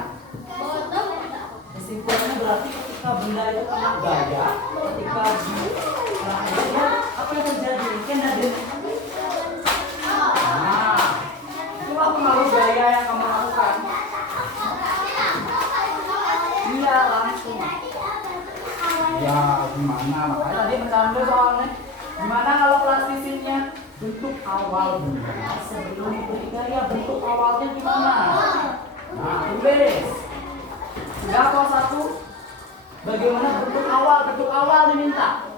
Kesimpulannya berarti ketika benda itu kena gaya, ketika ya, apa yang terjadi? Kan ada. Nah, itulah pengaruh gaya yang kamu lakukan. Iya, langsung. Ya, gimana? Makanya tadi bercanda soalnya. Gimana kalau plastisinnya bentuk awal benda sebelum diberi gaya, bentuk awalnya gimana? Nah, tulis. Sudah pos 1. Bagaimana bentuk awal? Bentuk awal diminta.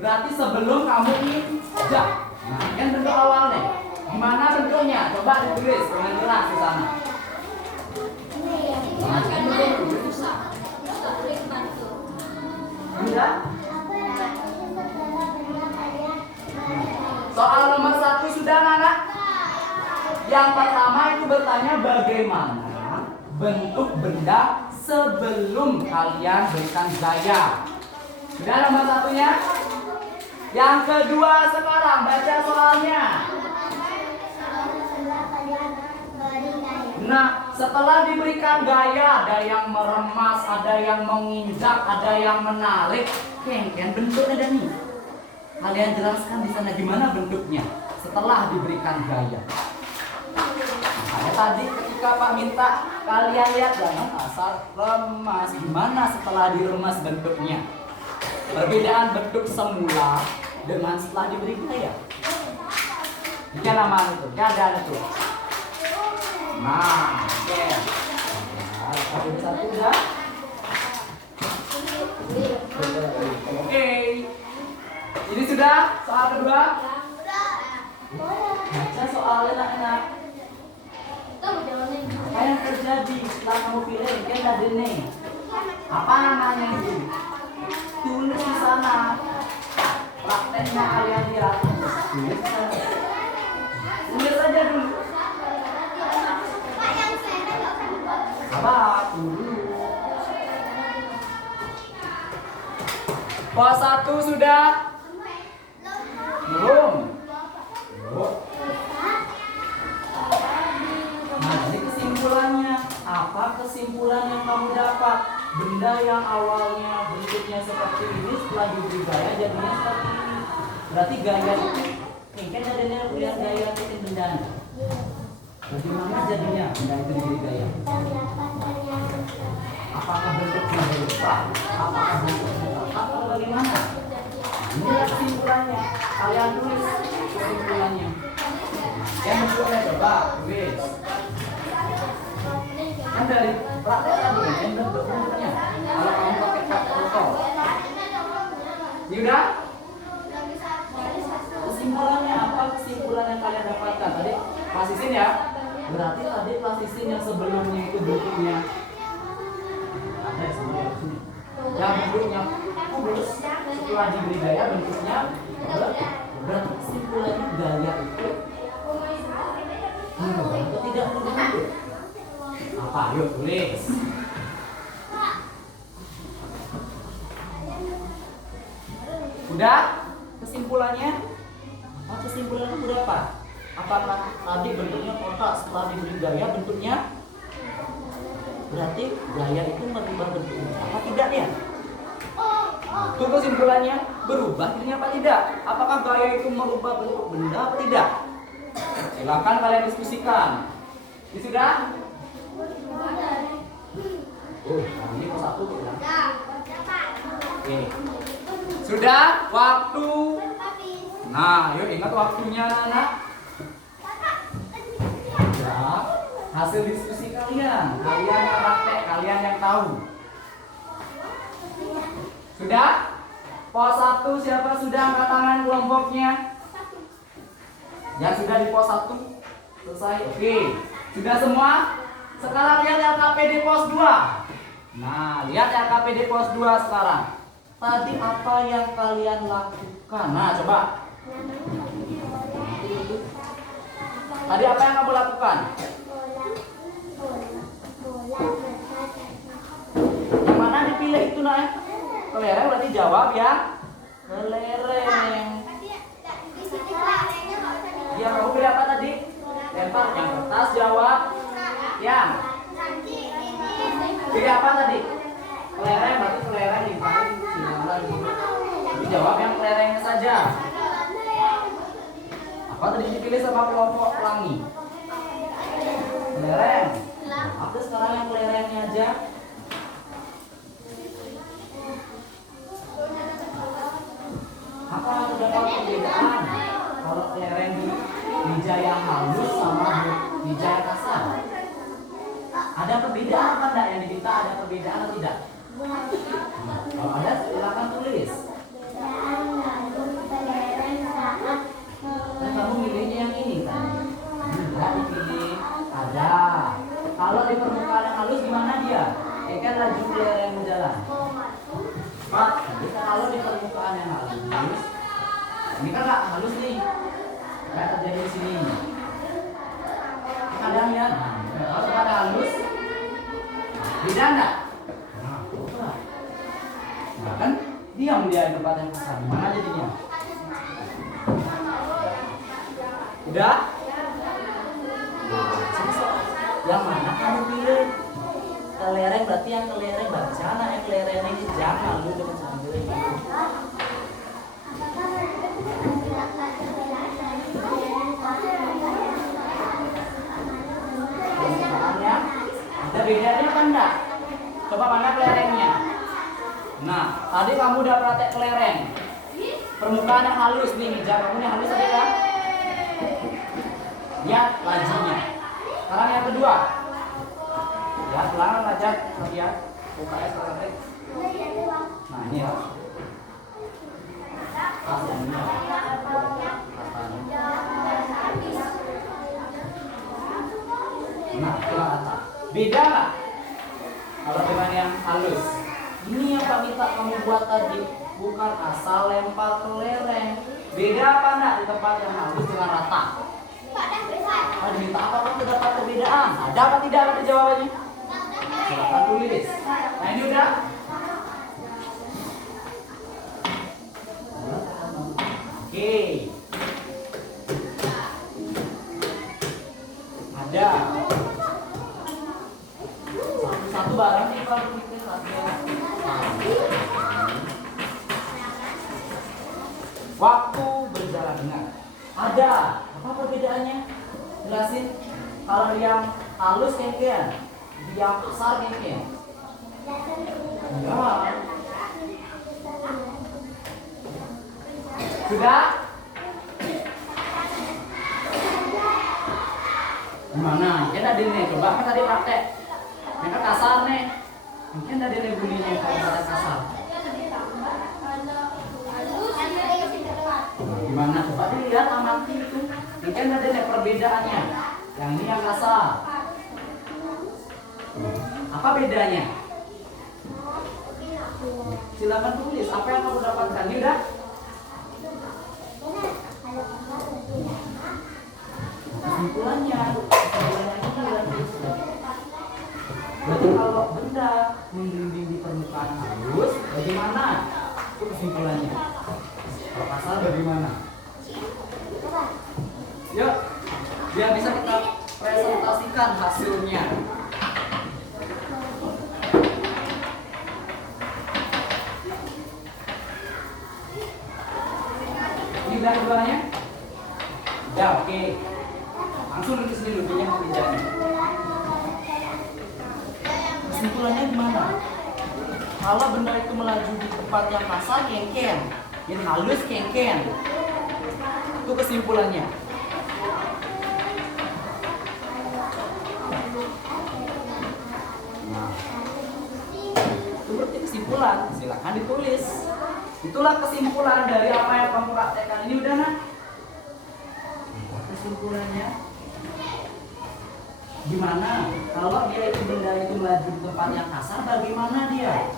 Berarti sebelum kamu injak. Nah, kan bentuk awalnya. Gimana bentuknya? Coba ditulis dengan jelas di sana. Nah, kan sudah? Soal nomor 1 sudah, anak? Yang pertama itu bertanya bagaimana bentuk benda sebelum kalian berikan gaya. Sudah nomor 1-nya? Yang kedua sekarang baca soalnya. Nah, setelah diberikan gaya, ada yang meremas, ada yang menginjak, ada yang menarik. Kan bentuknya ada nih. Kalian jelaskan di sana gimana bentuknya setelah diberikan gaya. Nah, tadi ketika Pak minta kalian lihat jangan asal remas, gimana setelah diremas bentuknya. Perbedaan bentuk semula dengan setelah diberi gaya. Ini nama itu, ada itu. Nah, oke. Nah, satu ya. Oke. Ini sudah soal kedua. Baca soalnya enak-enak. Apa yang terjadi setelah kamu pilih? Kan tadi nih. Apa namanya itu? Tulis di sana. Prakteknya kalian lihat. Tulis saja dulu. Sabar dulu. Pos 1 sudah? Belum. Nah, ini kesimpulannya. Apa kesimpulan yang kamu dapat? Benda yang awalnya bentuknya seperti ini setelah diberi gaya jadinya seperti ini. Berarti gaya itu nih kan adanya yang gaya itu bendanya. Bagaimana jadinya benda itu diberi gaya? Apakah bentuknya berubah? Apakah bentuknya tetap atau bagaimana? Inilah kesimpulannya. Kalian tulis kesimpulannya. Yang bentuknya coba tulis. Kan dari praktek tadi yang bentuknya. Kalau kamu pakai foto, Yuda? Kesimpulannya apa? Kesimpulan yang kalian dapatkan tadi plasisin ya. Berarti tadi plasisin yang sebelumnya itu bentuknya ada sebenarnya sini. Yang bentuknya kubus setelah diberi gaya bentuknya berarti kesimpulannya gaya itu atau tidak berbentuk. Apa? Yuk tulis. Udah? Kesimpulannya? Kesimpulannya berapa? Apakah tadi bentuknya kotak setelah diberi gaya bentuknya? Berarti gaya itu merubah bentuknya apa tidak ya? Itu kesimpulannya berubah dirinya apa tidak? Apakah gaya itu merubah bentuk benda atau tidak? Silakan kalian diskusikan. Ini sudah? Ini pos 1 ya. Oke. Sudah waktu. Nah, yuk ingat waktunya anak. Ya, hasil diskusi kalian yang praktek, kalian yang tahu. Sudah? Pos 1 siapa sudah angkat tangan kelompoknya? Yang sudah di pos 1 selesai. Oke. Sudah semua? Sekarang lihat LKPD pos 2. Nah, lihat LKPD pos 2 sekarang. Tadi apa yang kalian lakukan? Nah, coba. Tadi apa yang kamu lakukan? Yang mana dipilih itu nak? Kelereng berarti jawab ya. Kelereng. Ya, kamu pilih apa tadi? Lempar yang kertas jawab. Yang pilih apa tadi? Kelereng berarti kelereng limpahin silang lagi. Jadi jawab yang kelerengnya saja. Apa tadi dipilih sama kelompok pelangi? Kelereng. Apa sekarang yang kelerengnya aja? Apa terdapat perbedaan kalau kelereng di meja yang halus sama meja yang kasar? Ada perbedaan apa enggak yang diminta? Ada perbedaan atau tidak? Kalau ada silakan tulis. Nah, kamu milihnya yang ini kan? Tidak dipilih. Ada. Kalau di permukaan yang halus gimana dia? Kan laju kelereng berjalan. Pak, kalau di permukaan yang halus, ini kan nggak halus nih, kayak terjadi di sini. Kadang ya, kalau tempat halus, beda nggak? Nah kan diam dia di tempat yang kasar, gimana jadinya? Udah? Yang mana kamu pilih? Kelereng berarti yang kelereng bencana, yang kelereng ini jangan lu dengan sambil ini. Permukaannya ada bedanya kan enggak? Coba mana kelerengnya? Nah, tadi kamu udah praktek kelereng. Permukaan yang halus nih, meja kamu yang halus ada kan? Lihat lajunya. Sekarang yang kedua. Ya, pelan aja lihat UKS praktek. Nah, ini ya. Hasilnya. Nah, ke atas. Beda nggak? Kalau dengan yang halus. Ini yang Pak minta kamu buat tadi, bukan asal lempar kelereng. Beda apa enggak di tempat yang halus dengan rata? Ada minta apa kamu terdapat perbedaan? Ada apa tidak ada jawabannya? Silakan tulis. Nah ini udah. Oke. Ada. Satu barang nih kalau kita waktu berjalan dengan. Ada. Apa perbedaannya? Jelasin. Kalau yang halus kengken, yang kasar kengken. Enggak. Sudah? Gimana? Ya tadi nih, coba kan tadi praktek. Yang kan kasar nih. Mungkin tadi nih bunyinya kalau kasar. Gimana? Coba dilihat amati itu. Mungkin ada nih perbedaannya. Yang ini yang kasar. Apa bedanya? Silakan tulis. Apa yang kamu dapatkan? Ini udah? Kesimpulannya. Berarti kalau benda menggelinding di permukaan halus, bagaimana? Itu kesimpulannya. Kalau kasar bagaimana? Yuk, biar bisa kita presentasikan hasilnya. Ini udah keduanya? Ya, oke. Langsung nulis dulu dia yang kerjanya. Kesimpulannya gimana? Kalau benda itu melaju di tempat yang kasar, kengken. Yang halus, kengken. Itu kesimpulannya. Nah, itu berarti kesimpulan. Silakan ditulis. Itulah kesimpulan dari apa yang kamu praktekkan ini. Udah nak? Kesimpulannya gimana? Kalau dia itu benda itu melaju di tempat yang kasar, bagaimana dia?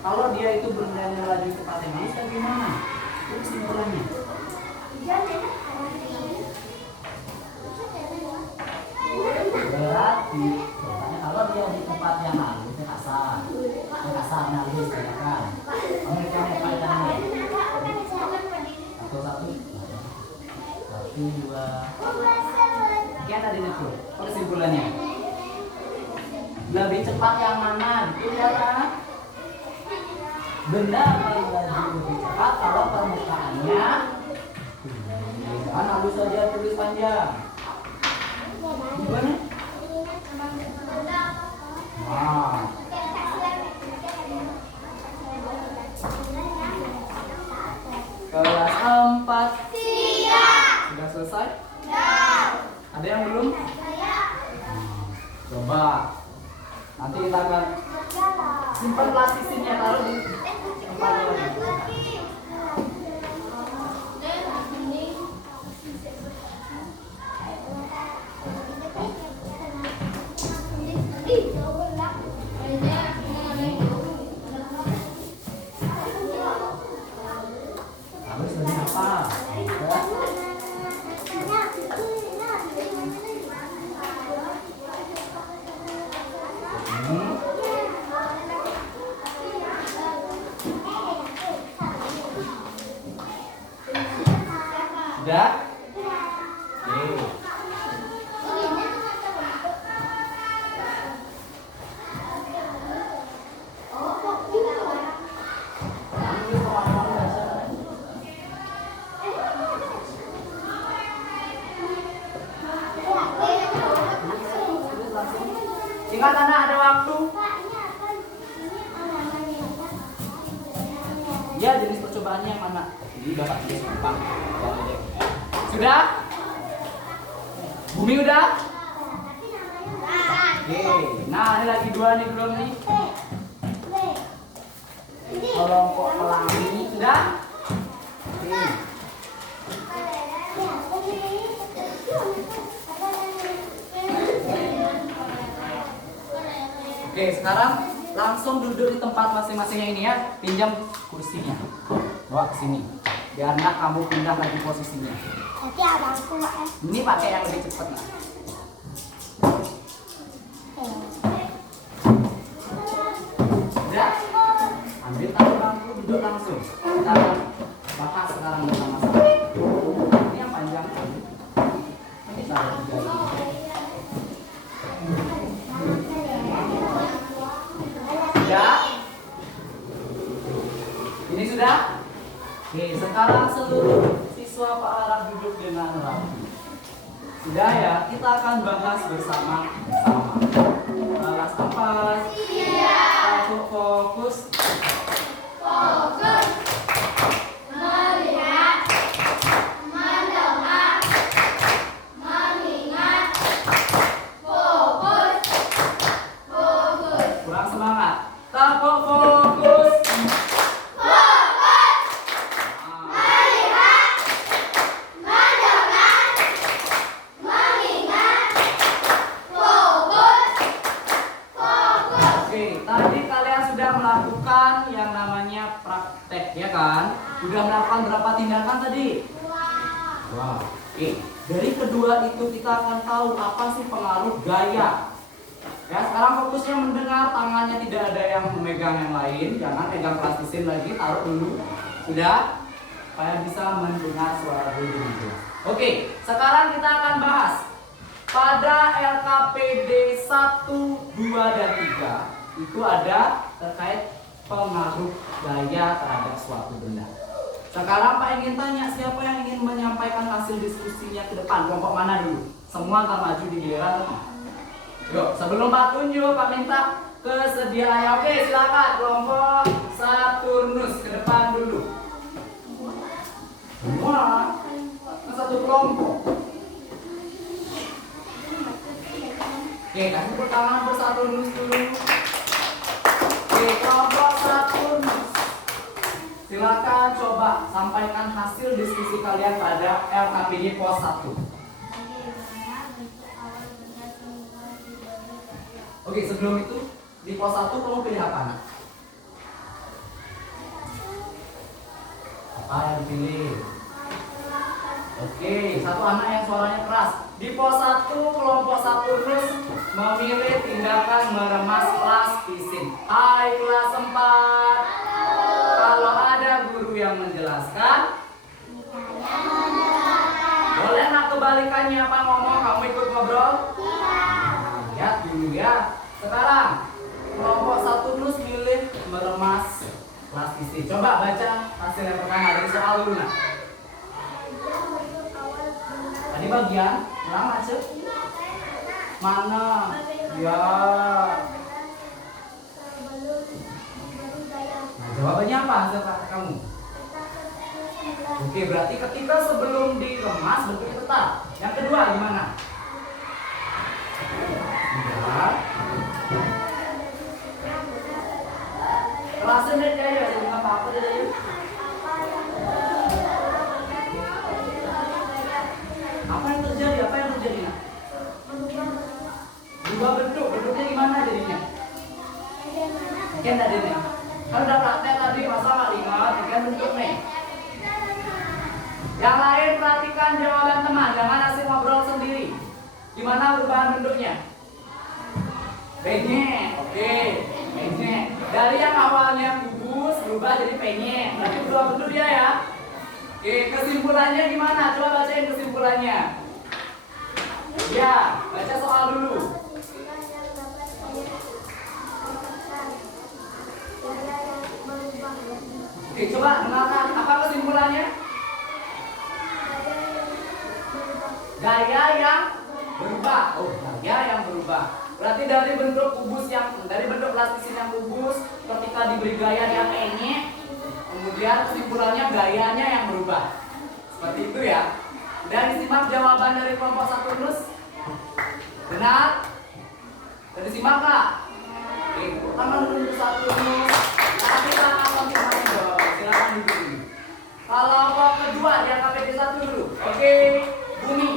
Kalau dia itu benda yang melaju di tempat yang halus, bagaimana? Itu kesimpulannya. Berarti kalau dia di tempat yang halus, yang kasar, halus, silakan. Kamu yang kaitannya. Satu, dua. Lihat tadi itu. Kesimpulannya. Lebih cepat yang mana? Gitu ya kan? Benda akan melaju lebih cepat kalau permukaannya kan halus saja tulis panjang. Gimana? Wow. Kelas 4 sudah selesai? Ada yang belum? Coba nanti kita akan simpan plastisnya, taruh di tempat lagi. Ingat anak, ada waktu. Ya, jenis percobaannya yang mana? Ini Bapak tulis gampang. Sudah? Bumi udah? Oke. Nah, ada lagi dua nih belum nih. Kelompok pelangi sudah? Oke. Oke, sekarang langsung duduk di tempat masing-masingnya ini ya. Pinjam kursinya. Bawa ke sini. Biar nak kamu pindah lagi posisinya. Tapi abangku Ini pakai yang lebih cepat nak. Sudah? Ambil tanganku, duduk langsung. Kita bahas sekarang bersama-sama. Ini yang panjang. Ini taruh di dalam. Sudah? Ini sudah? Oke, sekarang seluruh siswa Pak Arab duduk dengan rapi. Sudah ya, kita akan bahas bersama-sama. Balas nafas. Satu, fokus. fokus melihat, mendengar, mengingat, fokus, fokus, Kurang semangat. Tepuk fokus. fokus, Nah, melihat, mendengar, mengingat, fokus, fokus. Oke, tadi kalian sudah melakukan yang namanya praktek ya kan? Sudah melakukan berapa tindakan tadi? Wah, oke. Dari kedua itu kita akan tahu apa sih pengaruh gaya. Ya, sekarang fokusnya mendengar, tangannya tidak ada yang memegang yang lain, jangan pegang plastisin lagi, taruh dulu. Sudah? Supaya bisa mendengar suara bunyi itu. Oke, sekarang kita akan bahas pada LKPD 1, 2, dan 3 itu ada terkait pengaruh gaya terhadap suatu benda. Sekarang Pak ingin tanya, siapa yang ingin menyampaikan hasil diskusinya ke depan? Kelompok mana dulu? Semua akan maju di giliran. Yuk, sebelum Pak tunjuk, Pak minta kesediaannya. Oke, silakan kelompok Saturnus ke depan dulu. Semua ke satu kelompok. Oke, kasih tepuk tangan untuk Saturnus dulu. Oke, kelompok Saturnus. Silakan coba sampaikan hasil diskusi kalian pada LKPD pos 1. Oke, sebelum itu di pos 1 kamu pilih apa nak? Apa yang dipilih? Oke, satu anak yang suaranya keras. Di pos 1 kelompok Saturnus memilih tindakan meremas plastisin. Hai kelas 4. Kalau ada guru yang menjelaskan, boleh nak kebalikannya apa ngomong, kamu ikut ngobrol? Lihat dulu ya. Sekarang kelompok Saturnus milih meremas plastisin. Coba baca hasil yang pertama dari soal dulu nak. Tadi bagian ulang macet. Mana? Ya. Nah, jawabannya apa hasil praktek kamu? Oke, berarti ketika sebelum diremas bentuknya tetap. Yang kedua gimana? Ya. Kelasin deh ya, jadi nggak apa-apa deh. Apa yang terjadi? Apa yang terjadi? Berubah bentuk, bentuknya gimana jadinya? Mungkin tadi nih. Kan udah praktek tadi, masa nggak ingat? Mungkin bentuk nih. Yang lain perhatikan jawaban teman, jangan asik ngobrol sendiri. Gimana perubahan bentuknya? Penyek, oke, penyek. Dari yang awalnya kubus berubah jadi penyek. Berarti berubah bentuk dia ya. Oke, kesimpulannya gimana? Coba bacain kesimpulannya. coba dengarkan apa kesimpulannya? Gaya yang berubah. Oh, gaya yang berubah. Berarti dari bentuk plastisin yang kubus, ketika diberi gaya dia penyek, kemudian kesimpulannya gayanya yang berubah. Seperti itu ya. Dan disimak jawaban dari kelompok Saturnus. Benar? Dan disimak kak? Oke, tepuk tangan dulu untuk Saturnus. Tapi tangan masing-masing jawab. Silakan duduk. Kelompok kedua di angka PD1 dulu. Oke, Bumi.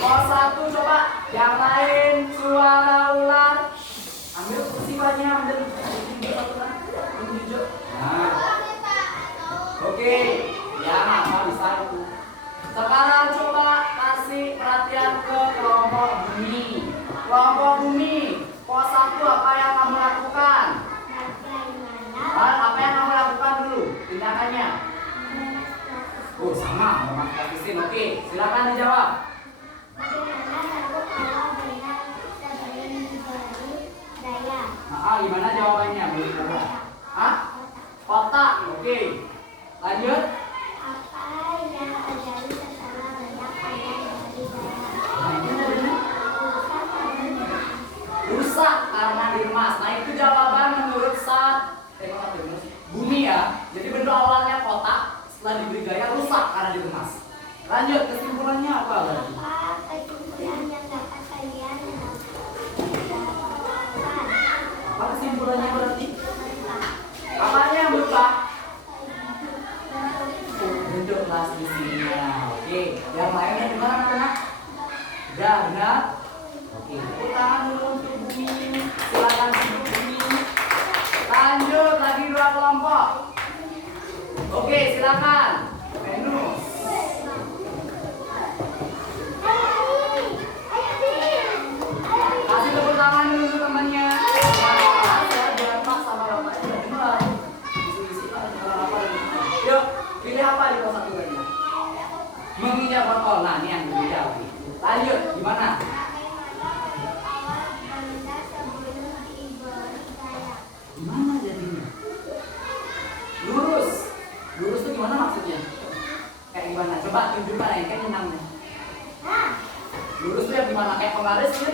Pos 1 coba yang lain suara ular. Ambil kursinya, ambil tunjuk. Nah. Oke, ya apa bisa itu. Sekarang coba kasih perhatian ke kelompok Bumi. Kelompok Bumi, pos 1 apa yang kamu lakukan? Apa yang kamu lakukan dulu? Tindakannya. Oh sama, memang praktisin. Oke, silakan dijawab. Gimana jawabannya? Boleh coba. Kotak. Oke. Lanjut. Apa yang terjadi setelah banyak dari daya? Rusak karena diremas. Nah itu jawaban menurut Bumi ya. Jadi bentuk awalnya kotak, setelah diberi gaya rusak karena diremas. Lanjut, kesimpulannya apa berarti? Kesimpulan yang dapat kalian Apa kesimpulannya berarti? Apanya yang berubah? Bentuk plastisnya. Oke, yang lainnya gimana anak-anak? Udah benar? Oke, tepuk tangan dulu untuk Bumi. Silakan duduk Bumi. Lanjut lagi dua kelompok. Oke, silakan. Venus. Kasih tepuk tangan dulu untuk temannya. Yuk, pilih apa di pos 1 tadi? Menginjak botol. Nah, ini yang berbeda. Lanjut, gimana? Gimana jadinya? Lurus. Lurus itu gimana maksudnya? Kayak gimana? Coba tunjukkan yang kayak menangnya. Lurus itu yang gimana? Kayak penggaris ya?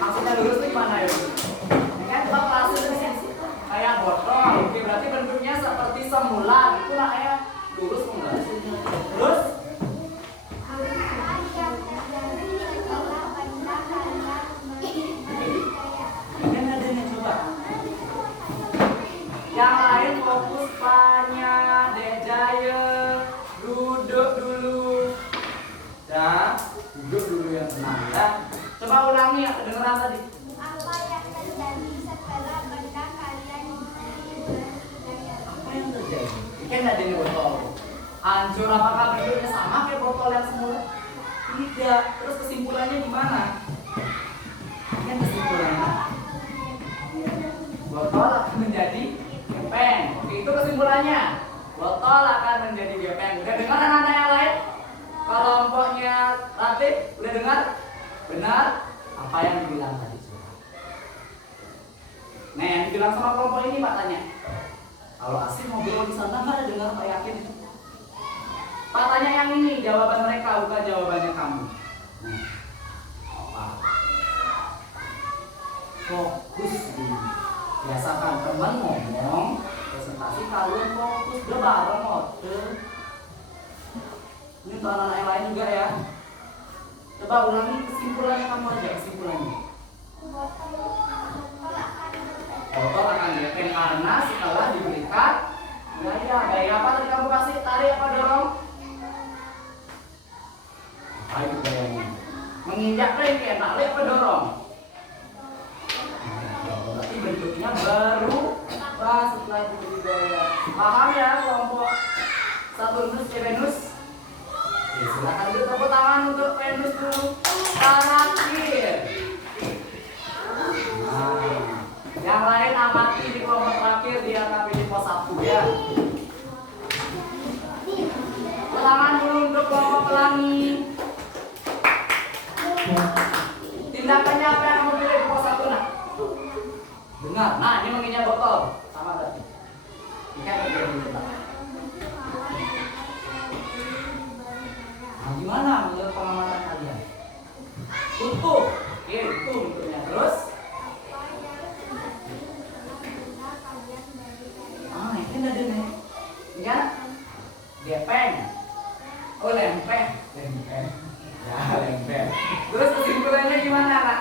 Maksudnya lurus itu gimana ya? Ini kan coba plastik di sini. Kayak botol. Oke, berarti bentuknya seperti semula. Itu namanya lurus penggaris. Terus? Ini adanya coba. Yang lain fokus Panya, Dek Jaya, duduk dulu. Ya, duduk dulu yang tenang ya. Coba ulangi yang kedengeran tadi. Apa yang terjadi setelah benda kalian Apa yang terjadi? Kan adanya botol. Hancur, apakah bentuknya sama kayak botol yang semula? Tidak. Terus kesimpulannya gimana? Kan kesimpulannya botol akan menjadi gepeng. Oke, itu kesimpulannya. Botol akan menjadi gepeng. Udah dengar anak-anak yang lain? Kelompoknya Latif, udah dengar? Benar? Apa yang dibilang tadi? Nah, yang dibilang sama kelompok ini Pak tanya. Kalau Asif ngobrol di sana nggak ada dengar, Pak yakin? Pak tanya yang ini, jawaban mereka bukan jawabannya kamu. Apa? Fokus dulu. Biasakan teman ngomong presentasi, kalian fokus udah bareng mode. Ini untuk anak-anak yang lain juga ya. Coba ulangi kesimpulannya kamu aja kesimpulannya. Botol akan gepeng karena setelah diberikan gaya apa tadi kamu kasih? Tarik apa dorong? Apa itu gayanya? Menginjak ring, tarik apa dorong? Berarti bentuknya berubah setelah diberi gaya. Paham ya kelompok Saturnus ke Venus? Oke, silakan dulu tepuk tangan untuk Venus dulu. Terakhir. Nah, yang lain amati di kelompok terakhir di AKP di pos 1 ya. Tindakannya apa yang kamu pilih di pos 1 nak? Dengar. Nah, ini menginjak botol. Sama berarti. Ini kan berbeda ditebak. Nah, gimana menurut pengamatan kalian? Tutup. Oke, itu bentuknya. Terus? Ini ada nih. Ini kan? Gepeng. Oh, lempeng. Lempeng. Ya, lempeng. Terus kesimpulannya gimana, Nak?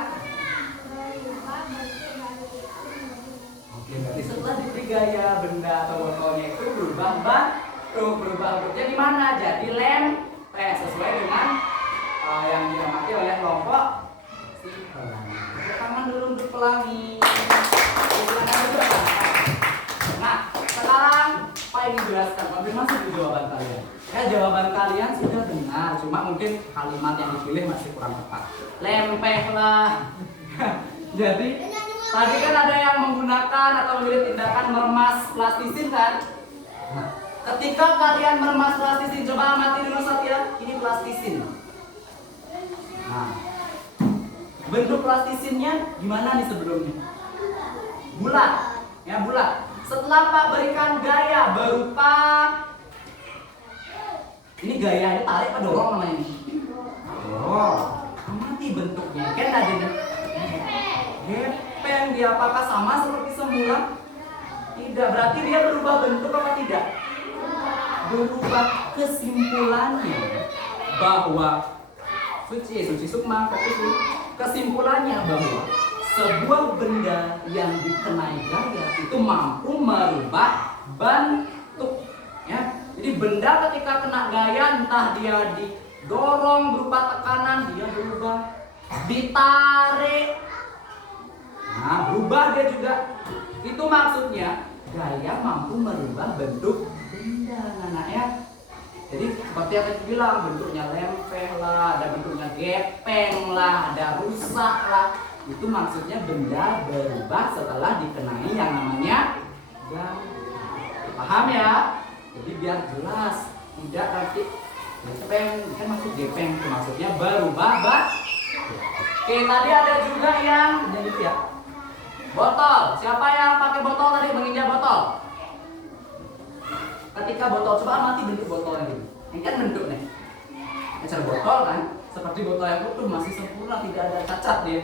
Oke, berarti setelah diberi gaya benda atau botolnya itu berubah bentuknya di mana? Jadi lempeng sesuai dengan yang diamati oleh kelompok si pelangi. Tangan dulu untuk pelangi. Silakan dulu. Nah, sekarang Pak ingin jelaskan konfirmasi di jawaban kalian. Jawaban kalian sudah benar, cuma mungkin kalimat yang dipilih masih kurang tepat. Lempeh lah. Jadi tadi kan ada yang menggunakan atau memilih tindakan meremas plastisin kan? Nah, ketika kalian meremas plastisin, coba amati dulu Satya. Ini plastisin. Nah, bentuk plastisinnya gimana nih sebelumnya? Bulat, ya bulat. Setelah Pak berikan gaya berupa ini gaya ini tarik apa dorong namanya ini? Dorong. Amati bentuknya. Kan tadi gepeng dia apakah sama seperti semula? Tidak. Berarti dia berubah bentuk apa tidak? Berubah. Kesimpulannya bahwa Suci Sukma fokus dulu. Kesimpulannya bahwa sebuah benda yang dikenai gaya itu mampu merubah bentuk, ya. Jadi benda ketika kena gaya, entah dia didorong berupa tekanan, dia berubah, ditarik, nah berubah dia juga. Itu maksudnya gaya mampu merubah bentuk benda, anak ya. Jadi seperti yang tadi bilang, bentuknya lempeh lah, ada bentuknya gepeng lah, ada rusak lah. Itu maksudnya benda berubah setelah dikenai yang namanya gaya. Paham ya? Jadi biar jelas, tidak nanti gepeng, kan maksud gepeng itu maksudnya berubah. Oke, tadi ada juga yang jadi ya. Botol. Siapa yang pakai botol tadi menginjak botol? Ketika botol, coba amati bentuk botolnya dulu. Ini kan bentuk nih. Ecer botol kan, seperti botol yang utuh masih sempurna, tidak ada cacat dia.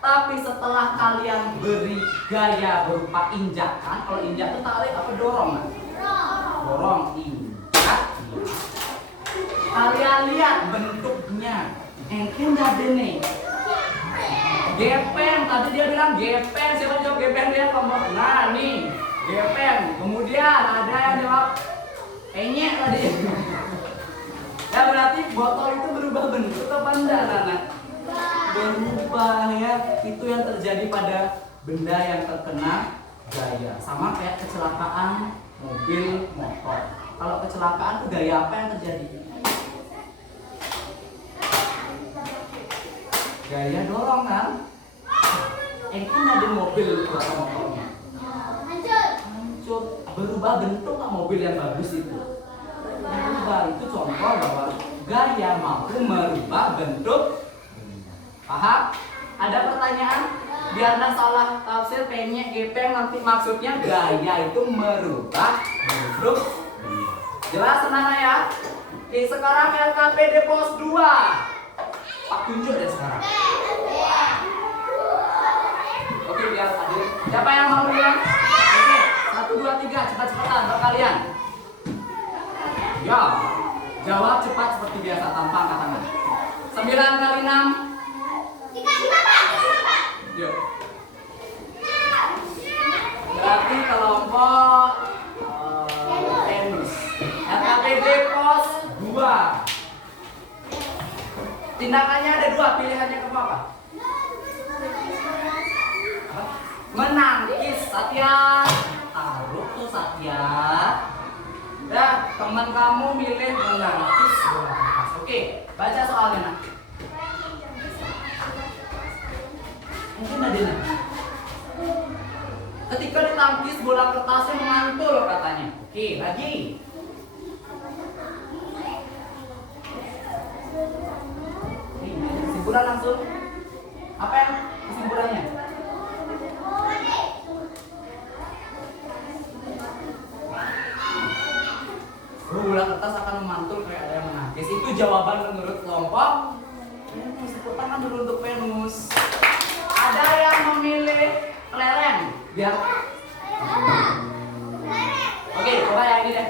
Tapi setelah kalian beri gaya berupa injakan, kalau injak itu tarik apa dorong kan? Dorong, injak. Kalian lihat bentuknya. Mungkin ada nih. Gepeng, tadi dia bilang gepeng. Siapa jawab gepeng dia kelompok? Nah nih, gepeng. Kemudian ada yang jawab enyek tadi. Ya berarti botol itu berubah bentuk apa enggak, anak? Berubah ya. Itu yang terjadi pada benda yang terkena gaya. Sama kayak kecelakaan mobil motor. Kalau kecelakaan tuh gaya apa yang terjadi? Gaya dorong kan? Kan ada mobil atau motornya hancur, berubah bentuk nggak mobil yang bagus itu? Berubah. Itu contoh bahwa gaya mampu merubah bentuk. Paham? Ada pertanyaan? Biar nggak salah tafsir, penyek, gepeng, nanti maksudnya gaya itu merubah bentuk. Jelas anak ya? Oke, sekarang LKPD pos 2. Pak tunjuk deh sekarang. Oke, biar hadir. Siapa yang mau bilang? Oke, 1, 2, 3, cepat-cepatan buat kalian. Ya, jawab cepat seperti biasa tanpa angkat tangan. 9 kali 6. 3. Yuk. Berarti kelompok tenis. LKPD pos 2. Tindakannya ada 2, pilihannya kamu apa? Menangkis. Satya, taruh tuh Satya. Ya, teman kamu milih menangkis bola kertas. Oke, baca soalnya nak. Mungkin ada nak. Ketika ditangkis bola kertasnya memantul katanya. Oke, lagi. Kesimpulan langsung. Apa yang kesimpulannya? Bola kertas akan memantul kayak ada yang menangkis. Itu jawaban menurut kelompok Venus. Tepuk tangan dulu untuk Venus. Ada yang memilih kelereng. Biar. Oke, coba yang ini deh.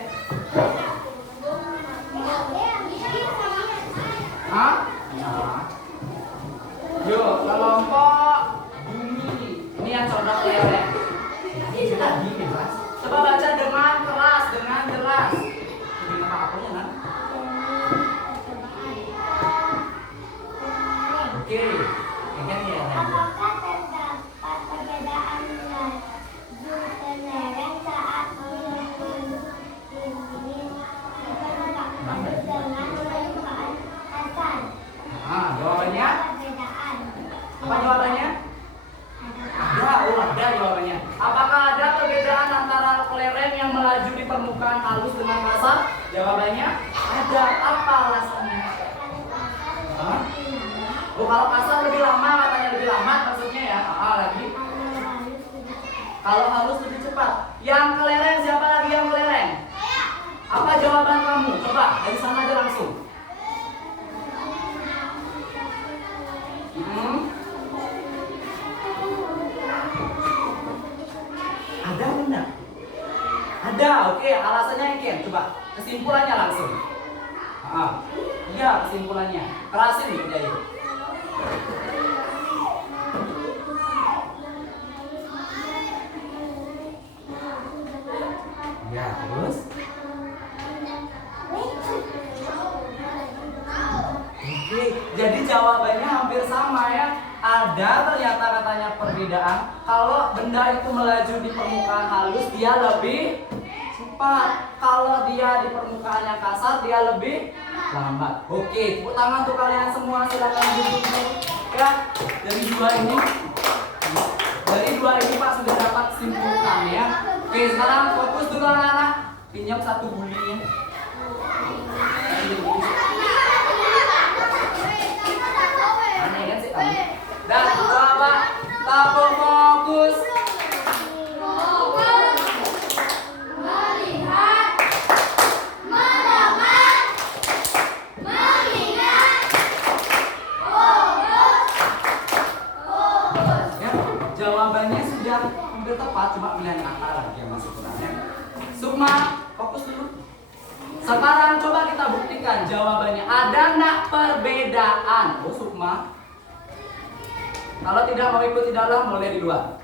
Hah? Ya. Yuk, kelompok bumi. Ini yang contoh kelereng. Sudah bebas. Coba baca dengan keras, dengan jelas. Ini apa-apanya, Nan? Oke, ini kelereng. Apakah terdapat perbedaan laju kelereng saat mengelilingi permukaan dengan permukaan kasar? Jawabannya? Perbedaan. Apa jawabannya? Ada jawabannya. Apakah ada perbedaan antara kelereng yang melaju di permukaan halus dengan kasar? Jawabannya ada. Apa alasannya? Hah? Oh, kalau kasar lebih lama, katanya lebih lama maksudnya ya. Lagi. Kalau halus lebih cepat. Yang kelereng siapa lagi yang kelereng? Apa jawaban kamu? Coba dari sana aja langsung. Ada benar? Ada, oke. Alasannya yang kian. Coba kesimpulannya langsung. Iya kesimpulannya. Kerasin kerjain. Ya terus. Oke, jadi jawabannya hampir sama ya. Ada ternyata katanya perbedaan. Kalau benda itu melaju di permukaan halus, dia lebih cepat. Kalau dia di permukaan yang kasar, dia lebih lambat. Oke, tepuk tangan untuk kalian semua. Silakan duduk dulu. Ya, dari dua ini Pak sudah dapat simpulkan ya. Oke, sekarang fokus dulu anak-anak. Pinjam satu gulinya. Aneh kan sih kamu? Dan coba tahu fokus. Melihat, mendengar, mengingat, Ya, jawabannya sudah hampir tepat, cuma pilihan kata lagi yang masih kurang ya. Sukma, fokus dulu. Sekarang coba kita buktikan jawabannya. Ada nggak perbedaan? Oh, Sukma. Kalau tidak mau ikut di dalam, boleh di luar.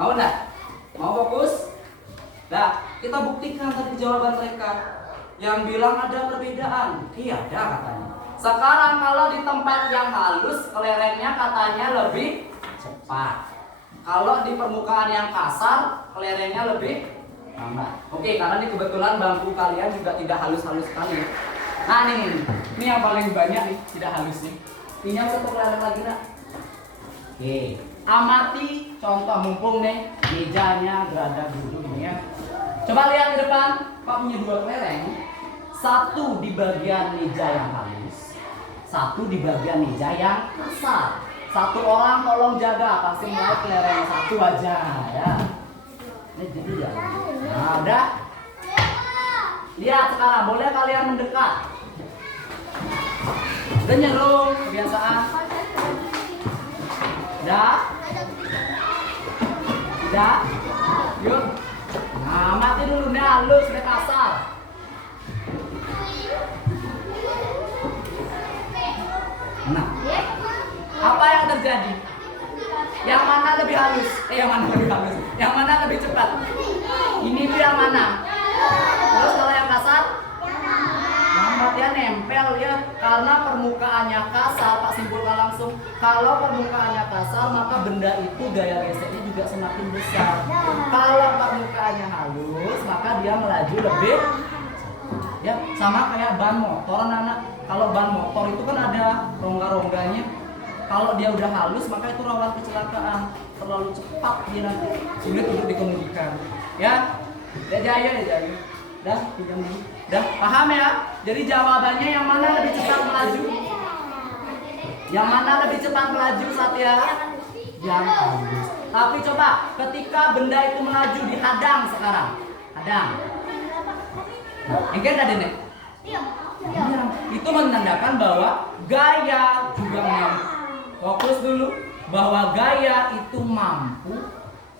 Mau nggak? Mau fokus? Nah, kita buktikan tadi jawaban mereka. Yang bilang ada perbedaan. Iya, ada katanya. Sekarang kalau di tempat yang halus, kelerengnya katanya lebih cepat. Kalau di permukaan yang kasar, kelerengnya lebih lambat. Oke, karena ini kebetulan bangku kalian juga tidak halus-halus sekali. Nah, ini yang paling banyak nih, tidak halus nih. Pinjam satu kelereng lagi, nak. Oke, amati contoh mumpung nih mejanya berada duduk ini ya. Coba lihat di depan, Pak punya dua kelereng. Satu di bagian meja yang halus, satu di bagian meja yang kasar. Satu orang tolong jaga, pasti mau kelereng satu aja ya. Ini jadi ya. Nah, udah. Lihat sekarang, boleh kalian mendekat. Udah nyerung, kebiasaan. Udah? Udah? Yuk. Nah, mati dulu nih halus, udah kasar. Nah, apa yang terjadi? Yang mana lebih halus? Yang mana lebih halus? Yang mana lebih cepat? Ini tuh yang mana? Terus kalau yang kasar? Lambat ya, nempel ya. Karena permukaannya kasar, Pak simpulkan langsung. Kalau permukaannya kasar, maka benda itu gaya geseknya juga semakin besar. Kalau permukaannya halus, maka dia melaju lebih ya, sama kayak ban motor anak. Kalau ban motor itu kan ada rongga-rongganya. Kalau dia udah halus, maka itu rawan kecelakaan. Terlalu cepat dia nanti sulit untuk dikemudikan. Ya, jaya. Dah, pinjam dulu. Dah, paham ya? Jadi jawabannya yang mana lebih cepat melaju? Yang mana lebih cepat melaju, Satya? Yang lurus. Tapi coba ketika benda itu melaju dihadang sekarang. Hadang. Engke tadi nih. Itu menandakan bahwa gaya juga mampu. Fokus dulu bahwa gaya itu mampu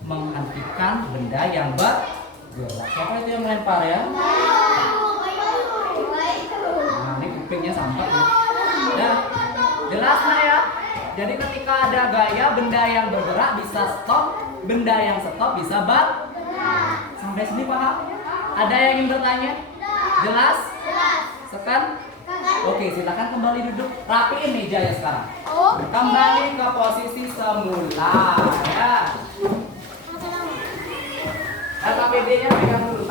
menghentikan benda yang bergerak. Siapa itu yang melempar ya? Nah, ini kupingnya sampai ya. Nah, jelas nah ya. Jadi ketika ada gaya benda yang bergerak bisa stop, benda yang stop bisa bergerak. Sampai sini paham? Ada yang ingin bertanya? Jelas? Sekarang? Oke, silakan kembali duduk. Rapiin mejanya sekarang. Kembali ke posisi semula ya. LKPD-nya pegang dulu.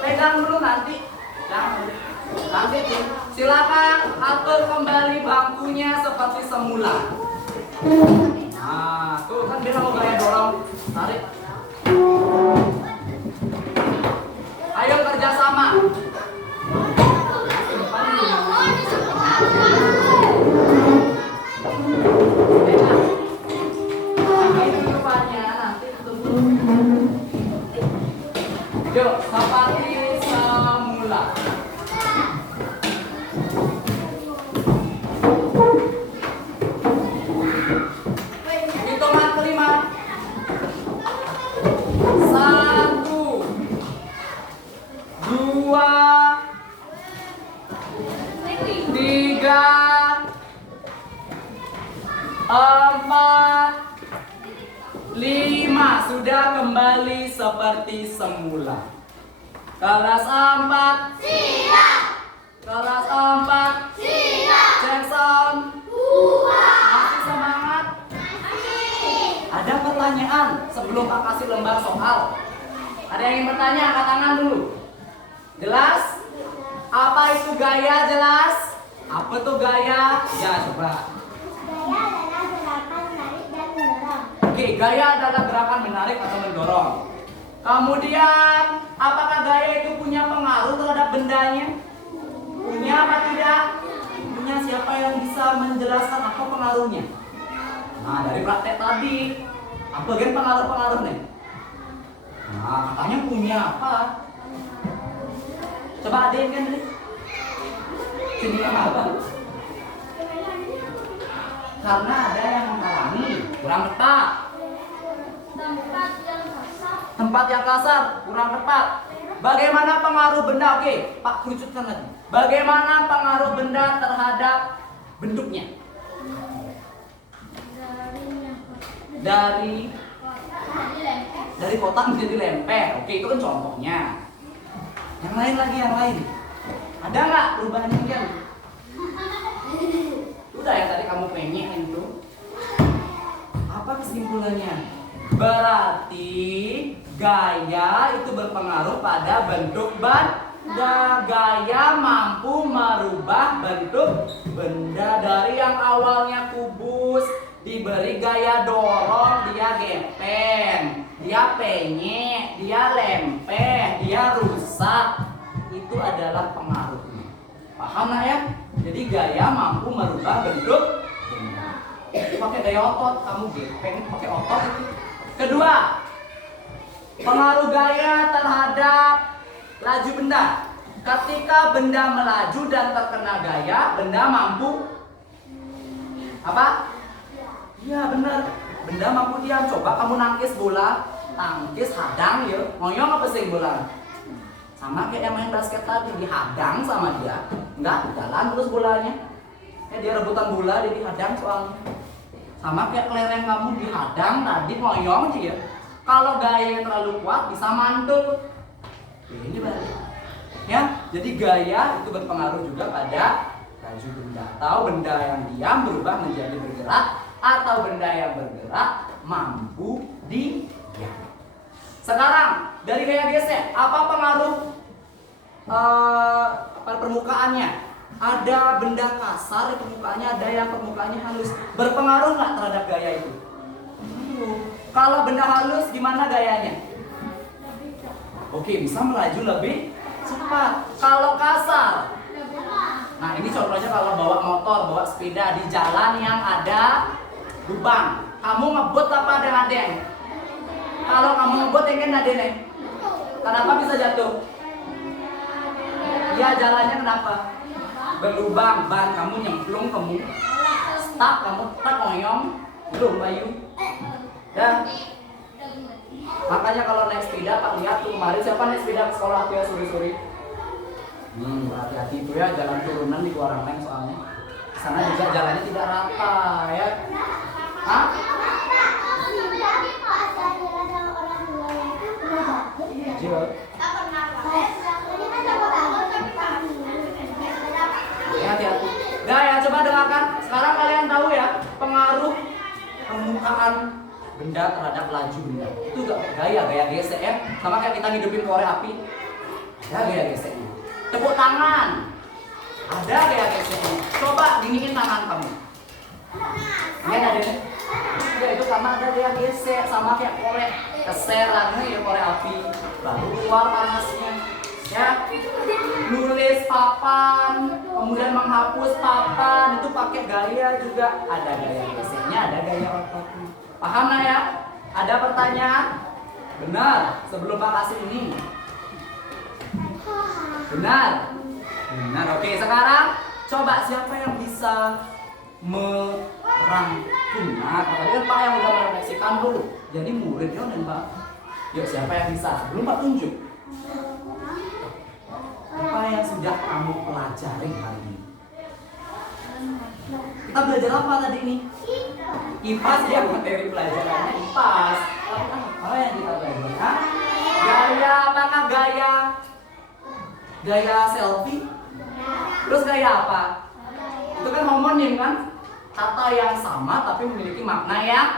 Pegang dulu nanti. Nanti silakan atur kembali bangkunya seperti semula. Nah, tuh kan dia mau gaya dorong, tarik. Ayo kerjasama. Yuk, seperti semula. Hitungan kelima. 1, 2, 3, 4, 5. Sudah kembali seperti semula. Kelas 4 siap. Kelas 4 siap. Jackson masih semangat? Ada pertanyaan sebelum Pak kasih lembar soal? Ada yang ingin bertanya? Angkat tangan dulu. Jelas? Apa itu gaya? Jelas? Apa tuh gaya? Ya coba. Gaya adalah gerakan menarik dan mendorong. Oke, gaya adalah gerakan menarik atau mendorong. Kemudian, apakah gaya itu punya pengaruh terhadap bendanya? Punya apa tidak? Punya. Siapa yang bisa menjelaskan apa pengaruhnya? Nah, dari praktek tadi, apa gen pengaruh-pengaruh nih? Nah, katanya punya apa? Coba adein kan deh. Sini apa? Karena ada yang menghalangi, kurang tepat. Tempat yang kasar, kurang tepat. Bagaimana pengaruh benda? Oke, Pak kerucutkan lagi. Bagaimana pengaruh benda terhadap bentuknya? Dari kotak menjadi lemper. Oke, itu kan contohnya. Yang lain lagi, yang lain. Ada nggak perubahannya kan? Udah yang tadi kamu pengen itu. Apa kesimpulannya? Berarti gaya itu berpengaruh pada bentuk benda. Gaya mampu merubah bentuk benda dari yang awalnya kubus, diberi gaya dorong, dia gepeng, dia penyek, dia lempeh, dia rusak. Itu adalah pengaruhnya. Paham nggak ya? Jadi gaya mampu merubah bentuk benda. Pakai gaya otot, kamu gepeng pakai otot itu. Kedua, pengaruh gaya terhadap laju benda. Ketika benda melaju dan terkena gaya, benda mampu apa? Iya benar, benda mampu diam. Coba kamu nangkis bola, tangkis hadang ya, ngoyong apa sih bola? Sama kayak yang main basket tadi, dihadang sama dia, enggak jalan terus bolanya. Dia rebutan bola, dia dihadang soalnya. Sama kayak kelereng kamu dihadang tadi ngoyong dia. Kalau gaya terlalu kuat bisa mantul. Ini balik. Ya, jadi gaya itu berpengaruh juga pada laju benda. Atau benda yang diam berubah menjadi bergerak, atau benda yang bergerak mampu diam. Sekarang dari gaya gesek, apa pengaruh permukaannya? Ada benda kasar di permukaannya, ada yang permukaannya halus. Berpengaruh nggak terhadap gaya itu? Kalau benda halus gimana gayanya? Oke, bisa melaju lebih cepat. Kalau kasar, nah ini contohnya kalau bawa motor, bawa sepeda di jalan yang ada lubang. Kamu ngebut apa adeng-adeng? Kalau kamu ngebut ingin adeng, kenapa bisa jatuh? Ya jalannya kenapa? Berlubang, ban kamu nyemplung, kamu stuck, kamu tak ngoyong, belum Bayu. Dan makanya kalau naik sepeda, Pak lihat tuh kemarin siapa naik sepeda ke sekolah tuh ya sore-sore. Hati-hati itu ya, jalan turunan di Kuarangmeng soalnya. Sana juga jalannya tidak rata ya. Hah? Ya, hati-hati. Nah ya, coba dengarkan. Sekarang kalian tahu ya pengaruh permukaan benda terhadap laju benda. Itu gaya gesek ya. Sama kayak kita hidupin korek api. Ada gaya geseknya. Tepuk tangan. Ada gaya geseknya. Coba dinginin tangan kamu. Ini ada deh. Ya itu karena ada gaya gesek sama kayak korek. Keserannya ya korek api. Baru keluar panasnya. Ya, nulis papan, kemudian menghapus papan itu pakai gaya juga. Ada gaya geseknya, ada gaya apapun. Paham lah ya? Ada pertanyaan? Benar. Sebelum Pak kasih ini. Benar. Benar. Oke, sekarang coba siapa yang bisa merangkum? Nah, tadi kan Pak yang udah merefleksikan dulu. Jadi muridnya dan Pak. Yuk, siapa yang bisa? Belum Pak tunjuk. Apa yang sudah kamu pelajari hari ini? Kita belajar apa tadi ini? IPAS ya, materi pelajarannya IPAS. Apa yang kita pelajari? Hah? Gaya, apakah gaya selfie? Terus gaya apa? Itu kan homonim kan? Kata yang sama tapi memiliki makna yang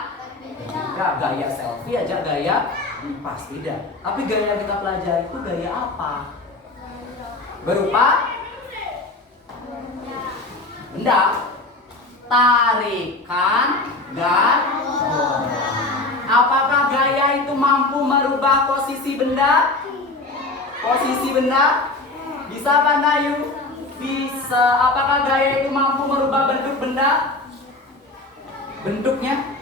beda. Gaya selfie aja gaya IPAS tidak. Tapi gaya yang kita pelajari itu gaya apa? Berupa benda, tarikan, dan dorong. Apakah gaya itu mampu merubah posisi benda? Posisi benda? Bisa Pak Nayu? Bisa. Apakah gaya itu mampu merubah bentuk benda? Bentuknya?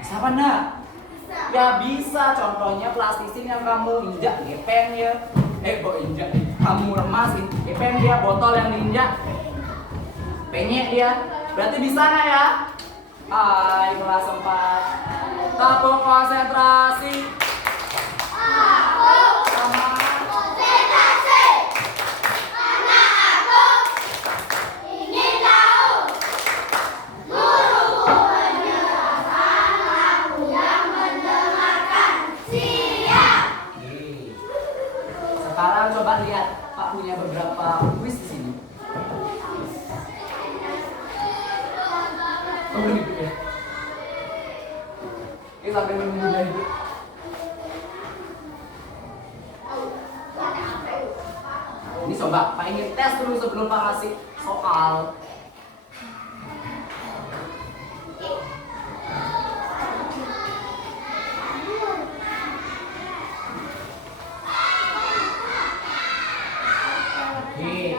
Bisa Pak Nak? Ya bisa, contohnya plastisin yang kamu injak gepeng ya. Kok injak? Kamu remasin gepeng dia, botol yang diinjak penyek dia. Berarti bisa nggak ya? Hai kelas 4. Tabung konsentrasi. Sekarang coba lihat, Pak punya beberapa kuis di sini. Kamu gitu ya? Ini sampai menunggu itu. Ini coba, Pak ingin tes dulu sebelum Pak kasih soal.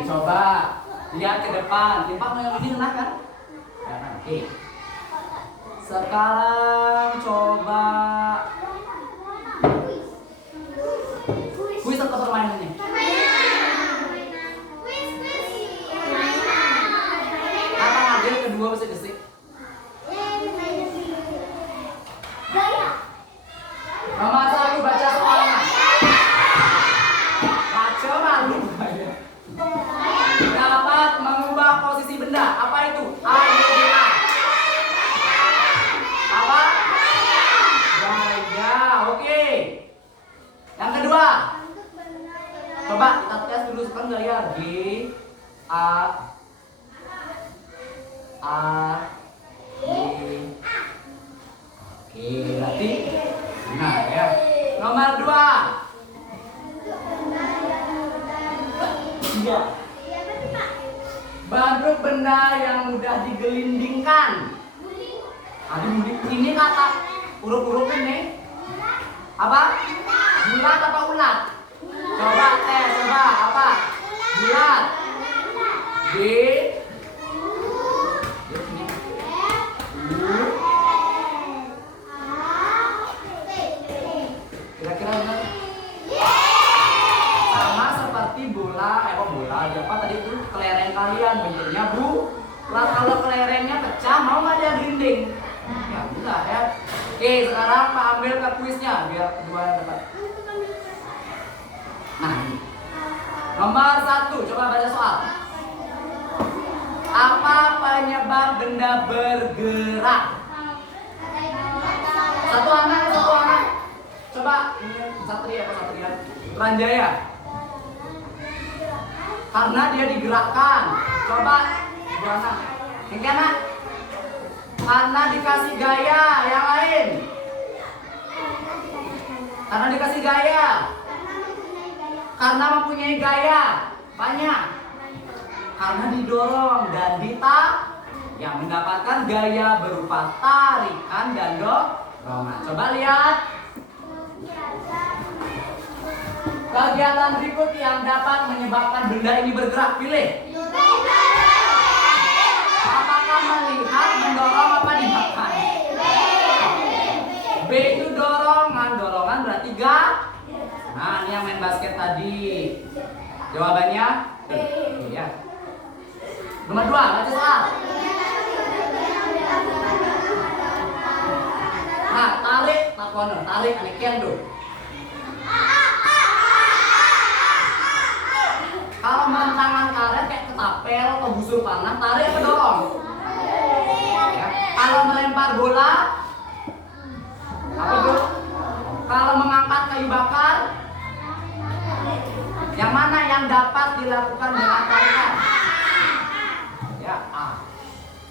Coba lihat ke depan. Pak mau yang ini enak kan? Oke. Sekarang coba kuis atau permainannya? Apa ngambil kedua bisa gesik? Nomor 1 baca soalnya. Baca malu. Dapat mengubah posisi benda. Apa itu? Gaya. Apa? Gaya. Oke. Yang kedua. Coba kita tes dulu sekarang gaya. G A G. Oke, berarti benar ya. Nomor 2. Iya. Bentuk benda yang mudah digelindingkan. Ini kata huruf-huruf ini apa? Bulat apa ulat? Coba tes, coba apa? Bulat. B. Kira-kira benar? Sama seperti bola, bola. Apa tadi itu kelereng kalian bentuknya bulat. Kalau kelerengnya pecah, mau nggak dia grinding? Ya enggak ya. Oke, sekarang Pak ambil ke kuisnya biar kedua yang dapat. Nah, ini. Nomor 1, coba baca soal. Apa penyebab benda bergerak? Satu anak. Coba ini Satria. Ranjaya. Karena dia digerakkan. Coba Buana. Yang kanan. Karena dikasih gaya. Yang lain. Karena dikasih gaya. Karena mempunyai gaya. Banyak. Karena didorong dan yang mendapatkan gaya berupa tarikan dan dorongan. Coba lihat. Kegiatan berikut yang dapat menyebabkan benda ini bergerak. Pilih. Apakah melihat, mendorong, apa dimakan? B itu dorongan berarti Nah, ini yang main basket tadi. Jawabannya B. Ya. Nomor 2, baca soal. Nah, tarik, ini kendo. Kalau main tangan karet kayak ketapel atau busur panah, tarik apa dorong? Ya. Kalau melempar bola, apa itu? Kalau mengangkat kayu bakar, yang mana yang dapat dilakukan dengan tarikan? Ya, A.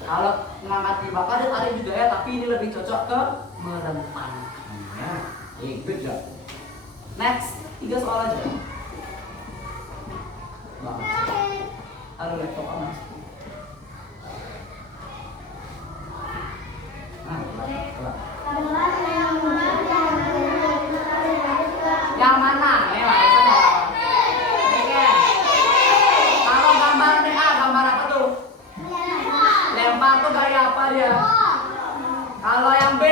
Kalau mengangkat kayu bakar dia tarik juga ya, tapi ini lebih cocok ke merentangkannya. Good job. Next, 3 soal aja. Aduh, laptop panas. Yang mana? Kalau gambar nih gambar apa tuh? Lempar tuh gaya apa dia? Kalau yang B?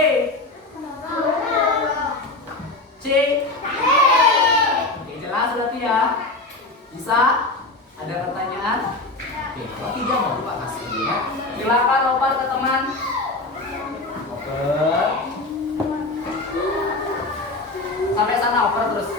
C? Oke, jelas berarti ya. Bisa? Ada pertanyaan? Oke, kalau tidak mau lupa kasih ya. Silakan oper ke teman. Oper. Sampai sana oper terus.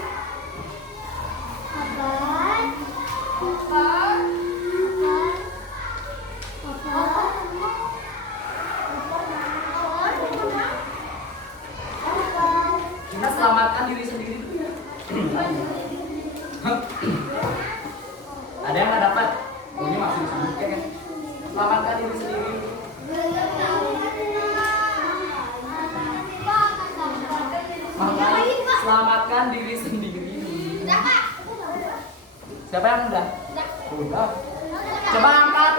Kita selamatkan diri sendiri dulu ya. Ada yang nggak dapat? Ini masih disebutkan kan? Selamatkan diri sendiri. Selamatkan diri sendiri. Siapa yang udah? Udah. Coba angkat.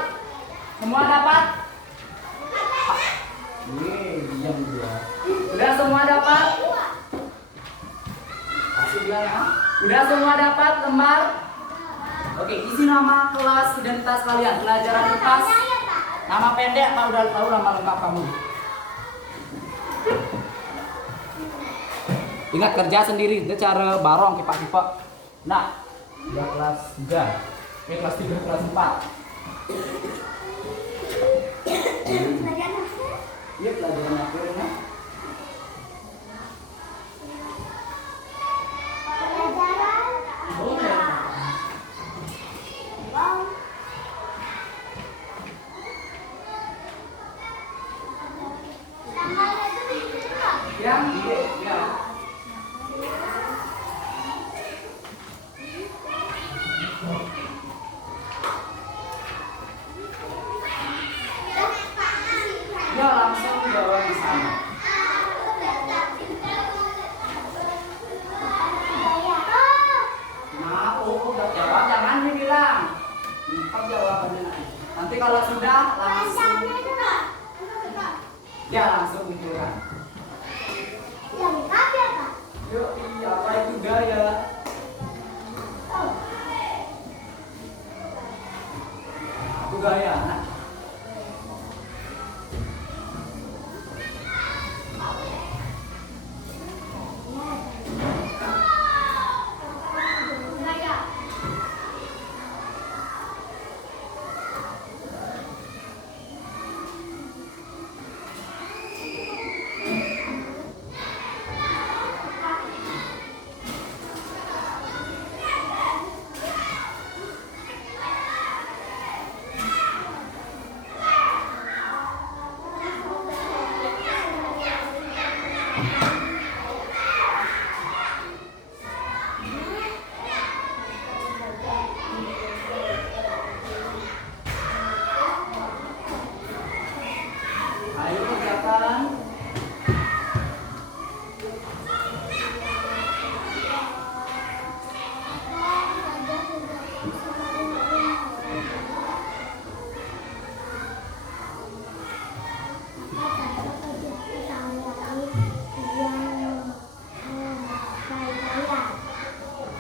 Semua dapat? Diam dia. Udah semua dapat? Kasih dia ya. Udah semua dapat lembar? Oke, isi nama kelas identitas kalian, pelajaran lepas. Nama pendek, Pak udah tahu nama lengkap kamu. Ingat kerja sendiri, dia cara barong kipak-kipak. Nah, udah kelas 3. Kelas 3, kelas 4. Iya, pelajaran apa ya? Yang ya. Ya langsung bawa di sana. Nah, udah jawab jangan dibilang. Cepat jawabannya. Nanti kalau sudah langsung. Ya langsung Ayo kerjakan.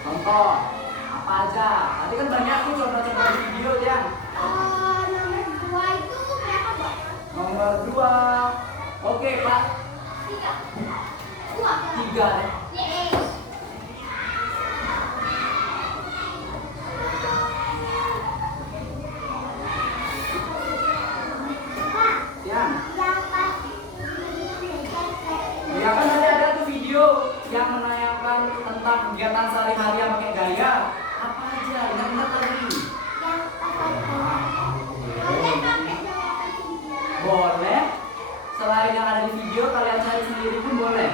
Contoh apa aja? Tadi kan banyak tuh contoh-contoh video yang Nomor 2 itu berapa, Pak? nomor 2. Oke, Pak. 3 deh. Ya. Ya kan tadi ada tuh video yang menayangkan tentang kegiatan sehari-hari yang pakai gaya. Apa aja? Ingat-ingat tadi. Boleh. Selain yang ada di video, kalian cari sendiri pun boleh.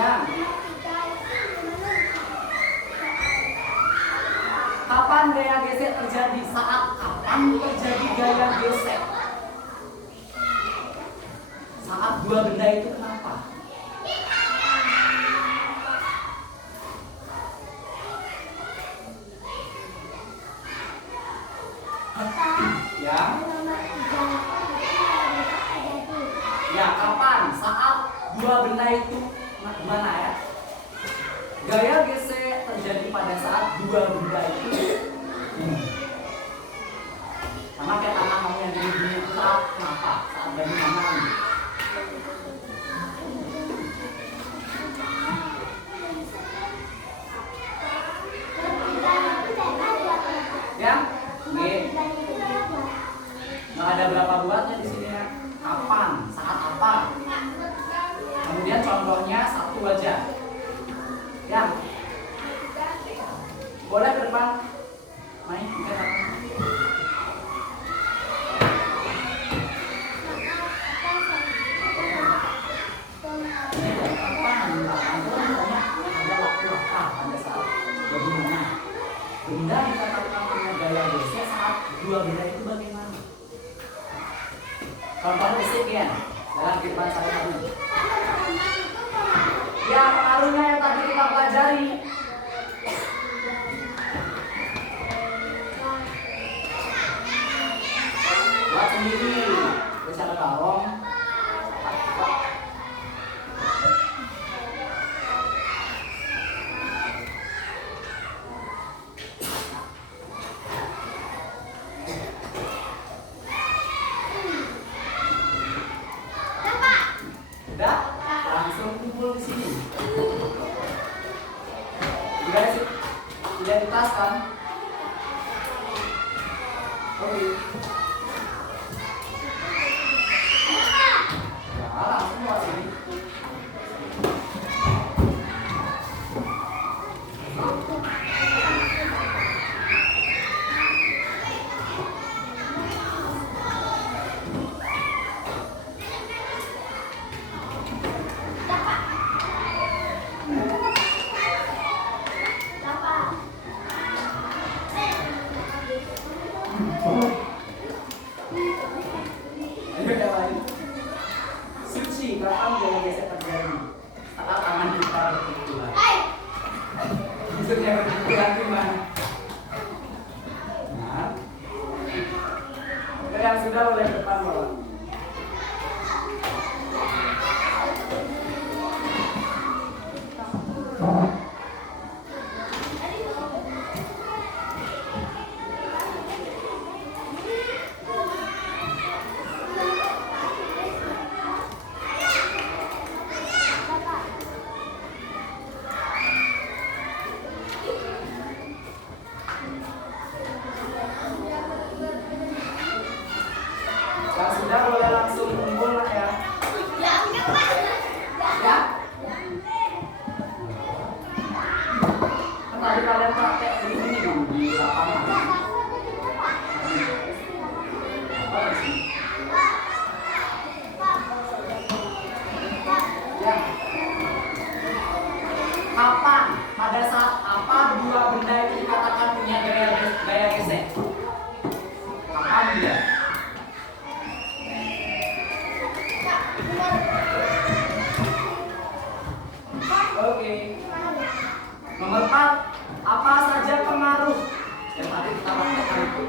Ya. Kapan gaya gesek terjadi? Saat kapan terjadi gaya gesek? Saat dua benda itu kenapa? Ya. Ya, kapan? Saat dua benda itu gimana ya? Gaya gesek terjadi pada saat dua benda itu sama kayak tangan kamu yang gini-gini itu saat kenapa? Saat dari mana? Ya? Oke. Nggak ada berapa buatnya di sini ya. Kapan? Saat apa? Kemudian contohnya satu aja. Ya. Boleh ke depan. Main kita. Benda dikatakan punya gaya gesek saat dua benda itu bagaimana? Contoh fisik ya, dalam kehidupan sehari-hari. Ya, pengaruhnya yang tadi kita pelajari. Buat sendiri, bisa ada balong. Udah, langsung kumpul di sini. Guys, identitas kan? Oke. Ya, langsung buat sini. Ayo yang lain. Suci, kapan gaya gesek terjadi? Saat tangan kita berpukulan. Maksudnya berpukulan gimana? Nah, yang sudah boleh depan bawah. Yang sudah boleh langsung kumpul lah ya. Ya. Kan tadi kalian praktek di sini dulu di lapangan. Ya. Kapan? Pada saat apa dua benda itu dikatakan punya gaya gesek? Kapan dia? Oke. Nomor 4, apa saja pengaruh yang tadi kita lakukan itu?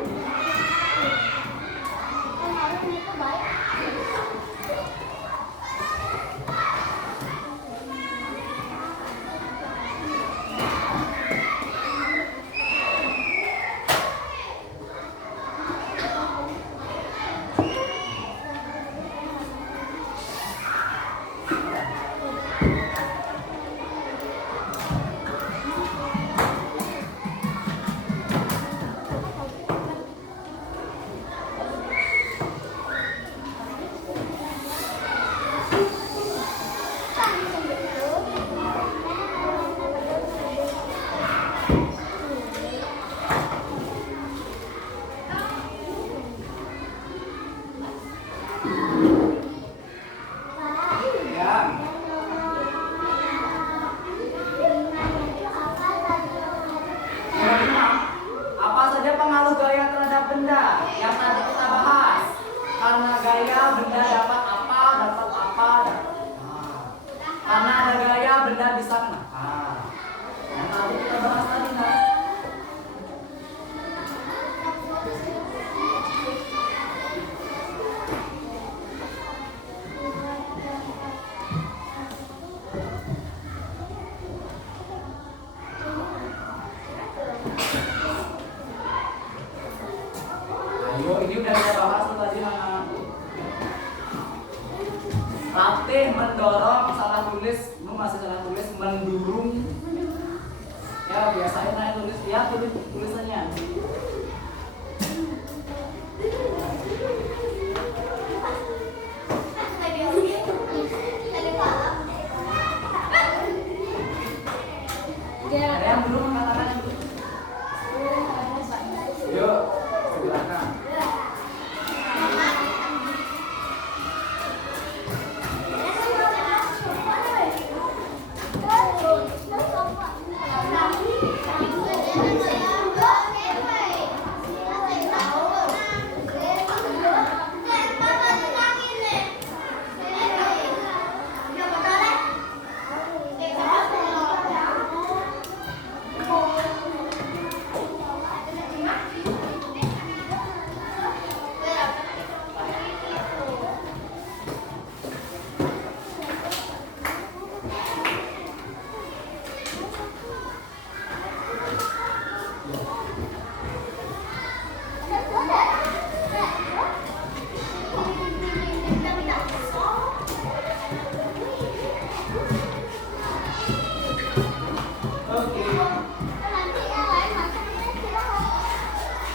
Ini udah kita bahas tuh tadi anak. Latih mendorong, salah tulis, masih salah tulis, mendurung. Ya biasain naik tulis, ya tulisannya. Ada yang belum mengatakan itu? Yuk, silakan.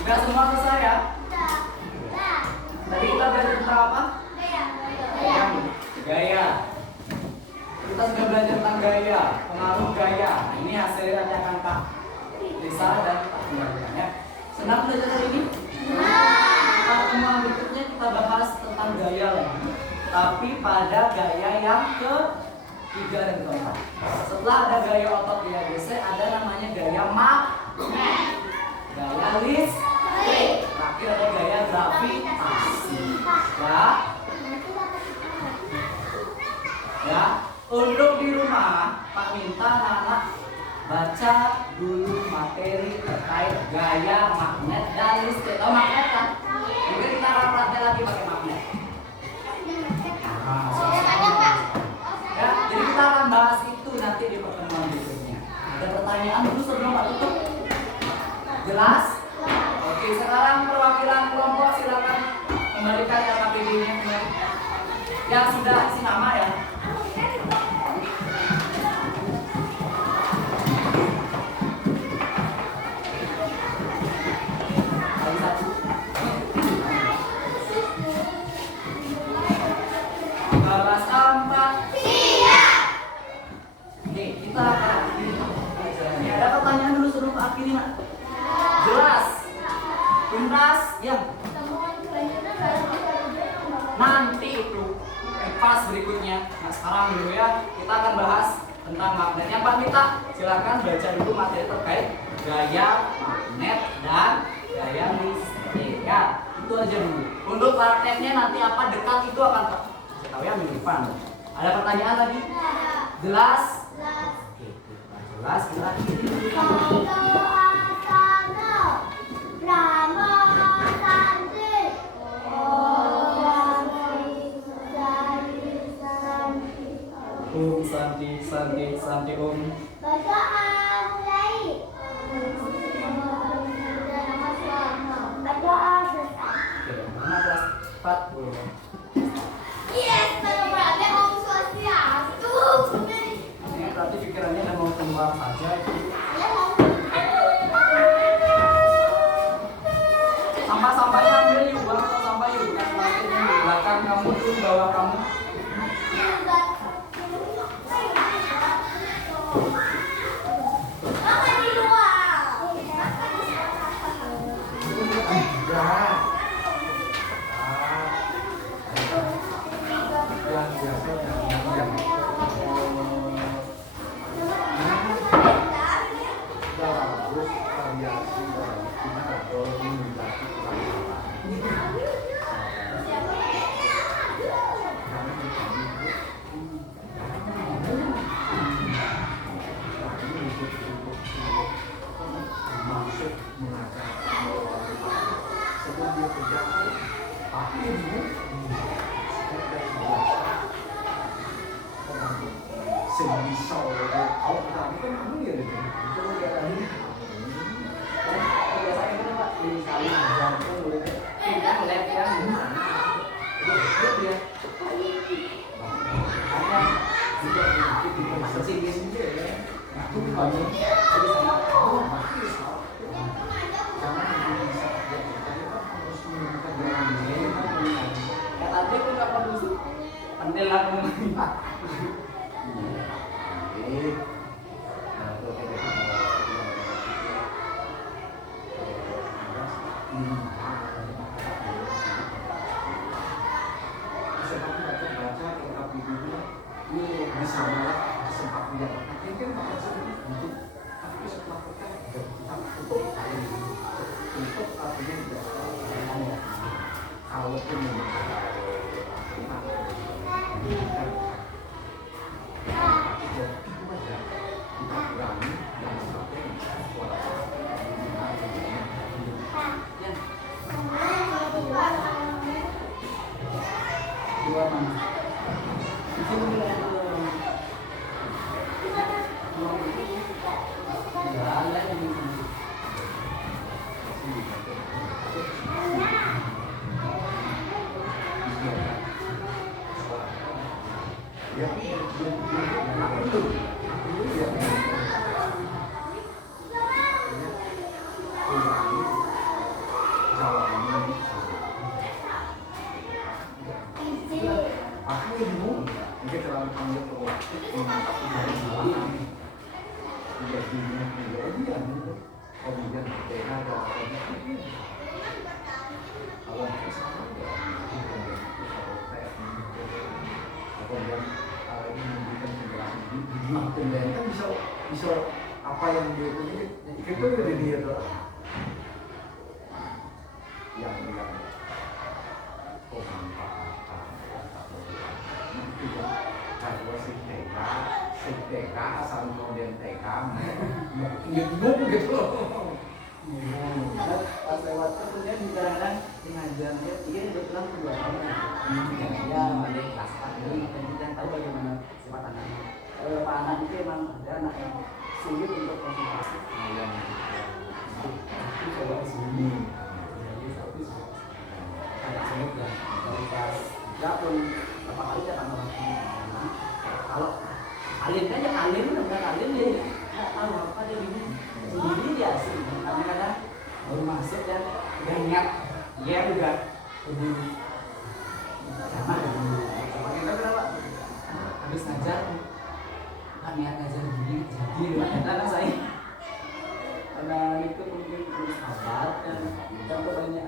Udah semua selesai ya? Tadi kita belajar tentang apa? Gaya. Kita sudah belajar tentang gaya, pengaruh gaya. Nah, ini hasilnya nanti akan Kak Lisa dan Kak Marina ya. Senang belajar hari ini? Pertemuan berikutnya kita bahas tentang gaya lagi, tapi pada gaya yang ke-3 dan ke-4. Setelah ada gaya otot gaya gesek, ada namanya gaya magnet, gaya listrik, terakhir ada gaya gravitasi. Ya, untuk di rumah Pak minta anak baca dulu materi terkait gaya magnet dan listrik. Tahu magnet kan? Mungkin kita akan praktek lagi pakai magnet. Ya, jadi kita akan bahas itu nanti di pertemuan berikutnya. Ada pertanyaan dulu sebelum Pak tutup? Jelas? Oke, sekarang perwakilan kelompok silakan kembalikan LKPD-nya kembali. Yang sudah isi nama ya. pentas ya Temuan selanjutnya adalah tujuan yang membangun. nanti itu pas berikutnya. Nah sekarang dulu ya kita akan bahas tentang magnetnya. Pak Mita silakan baca dulu materi terkait gaya magnet dan gaya listrik ya. Itu aja dulu. Untuk prakteknya nanti apa dekat itu akan saya tahu ya minggu depan. Ada pertanyaan lagi? Jelas? Oke, kita jelas kita akhiri. Om Santi Santi Santi Om. Oke, mana kelas 40? Ini berarti pikirannya udah mau keluar saja. Sampah-sampahnya ambil yuk, buang sampah yuk. Bukan parkirnya di belakang kamu tuh bawah kamu. bisa apa yang dia punya itu dari dia tuh yang kalau si TK asal kemudian TK ngomong gitu loh. Pas lewat kan kemudian kadang-kadang pengajarnya dia udah pulang kedua tahun ya ada kelas 4 ini dan tahu bagaimana sifat anaknya. Pak anak itu emang ada anak yang sulit untuk konsentrasi yang itu coba sini jadi tapi kayak sulit ya dari pas ya pun berapa kali ya kan kalau alin kan ya alin bukan alin dia nggak tahu apa dia bingung sendiri dia sih kadang-kadang baru masuk dan banyak dia juga lebih sama dengan sama kita kenapa habis ngajar kan niat ngajar begini jadi karena saya karena itu mungkin perlu sabar dan contoh banyak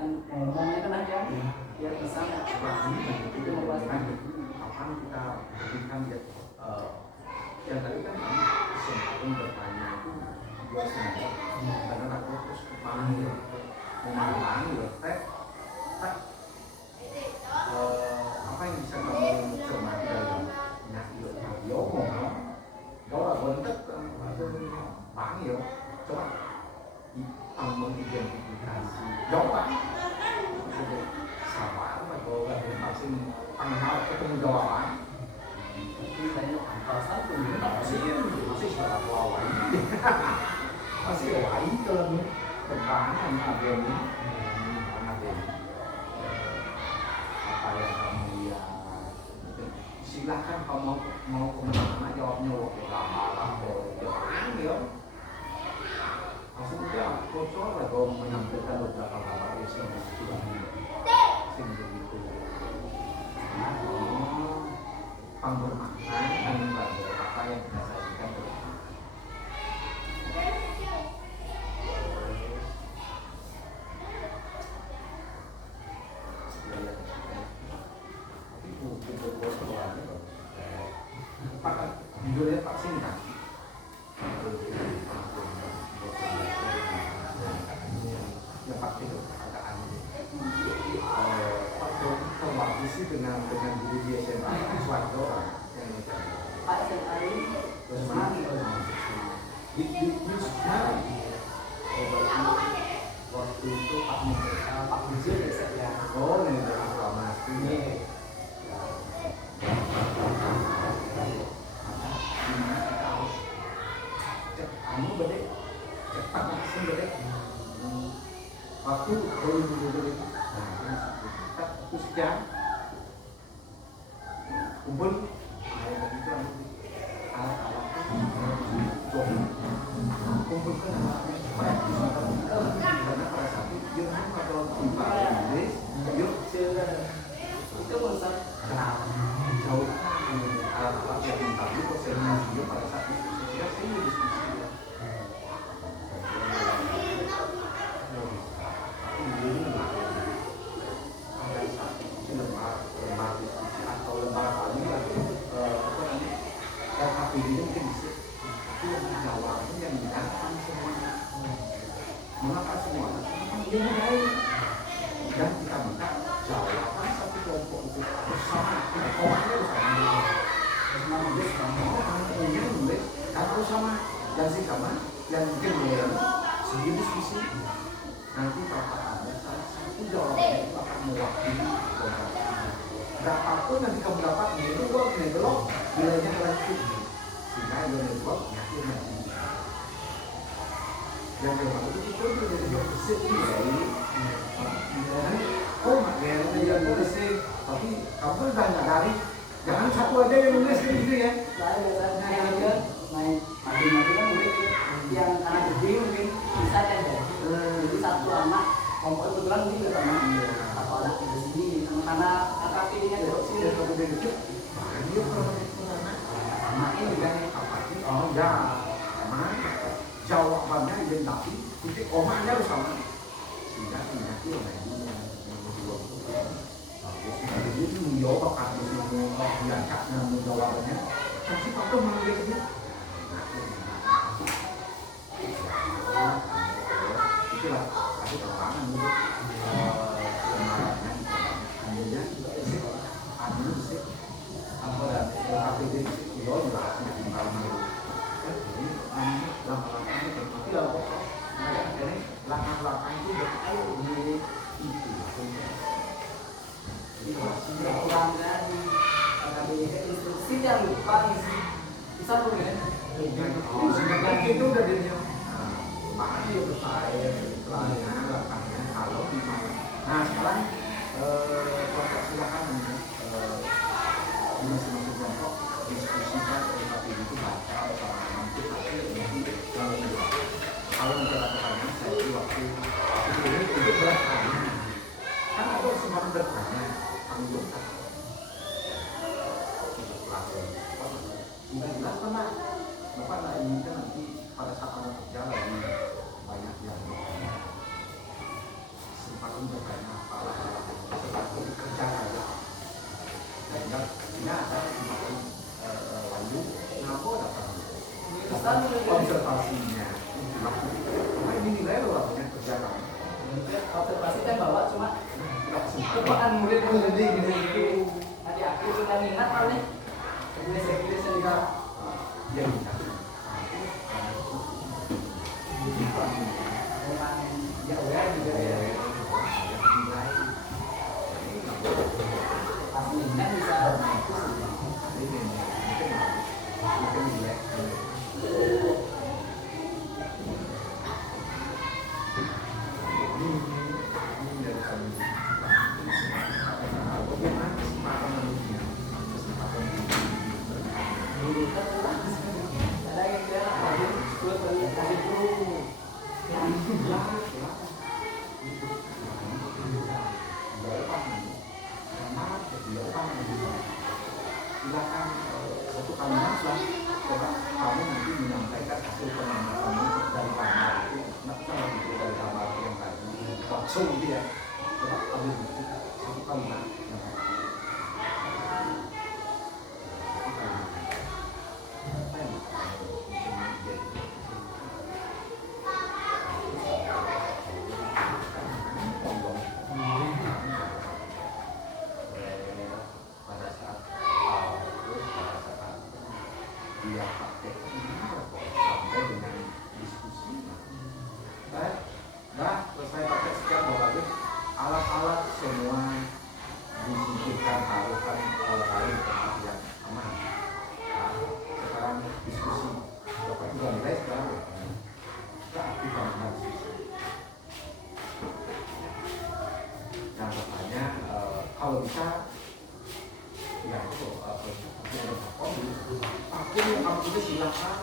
depan kita berikan ya, yang tadi kan kami kesempatan bertanya itu dua sendok karena aku terus panggil memanggil teh apa yang bisa kamu cermati dari nyanyi dia ngomong bahwa bentuk panggil coba mengidentifikasi jawaban sama atau masing panggil ketemu jawaban tapi saya angkasa tuh masih suara lawan masih lain kalau berbahan ada ini apa yang kamu lihat silahkan kamu mau kemana-mana jawabnya waktu lama-lama ya langsung aja bocor atau menyampaikan beberapa hal yang begitu pembermakna dan apa yang kita sajikan judulnya Pak Singkat yang pasti itu perkataan Pak Dodi terwakisi dengan guru di SMA suatu orang yang Pak Sekali di sejarah waktu itu Pak Muzir ya oh ini dari proklamasi kamu bedek cepat langsung bedek waktu dulu itu terus sekian kumpul ayat itu alat-alat kumpulkan alatnya supaya karena pada saat itu dia atau Inggris yuk itu konsep jauh alat-alat yang tadi persennya dia pada saat itu saya diskusi ini mungkin bisa tapi yang jawabannya yang datang semua mengapa semua dia mulai dan kita minta jawaban satu kelompok itu bersama orangnya bersama nulis dan bersama dan si kawan yang kemudian segi diskusi nanti bapak ada salah satu jawabannya itu akan mewakili berapapun nanti kamu dapat itu gua gini belum nilainya relatif sehingga yang membuat akhirnya yang memang itu dari berkesik nilai oh makanya dia berkesik tapi kamu udah nyadari jangan satu aja yang nulis gitu ya saya biasanya aja main mati-mati kan murid yang anak gede mungkin bisa aja jadi satu anak kelompok kebetulan mungkin ke teman satu anak di sini karena AKP-nya dari sini kemudian itu dia makin dengan apa sih oh ya mana jawabannya identik titik komanya harus sama sehingga itu jadi itu menjawab atau diangkat dengan jawabannya tapi waktu mengambil itu itulah aku terangkan untuk lemarannya kemudian adil sih apa dan KPD itu juga masih tinggal jadi langkah-langkah itu tapi kalau ini langkah-langkah itu betul di itu kurang dari instruksi yang lupa bisa tuh ya itu udah dia makanya itu saya lainnya langkahnya kalau di mana nah sekarang kelompok silakan di masing-masing kelompok diskusikan tapi itu baca bersama nanti kalau nanti ada pertanyaan saya beri waktu ini untuk bertanya kan ada kesempatan bertanya tanggung jawab sudah jelas kan Pak Bapak nggak inginkan nanti pada saat Anda kerja lagi banyak yang sempat bertanya apa setelah kerja aja sehingga sehingga ada kesempatan lalu ngapa dapat observasinya cuma ini nilai loh punya kerjaan observasi kan bawa cuma nggak sempat cobaan murid-murid gitu. Nanti akhir kita minat paling tulis juga. ya bisa Memang ya udah juga ya. Pas minat bisa ada yang dia hadir buat kasih dulu. Silakan satu kalimat lah coba kamu nanti menyampaikan hasil pengamatan dari kamar itu nggak salah itu dari kamar yang tadi langsung dia coba ambil satu kalimat pada saat dia pakai sampai dengan diskusi selesai pakai sekian berbagai alat-alat semua disingkirkan haruskan harus tempat yang aman. Nah, sekarang diskusi bapak juga nilai sekarang kita aktifkan diskusi yang pertanyaan kalau bisa ya aku kamu itu silakan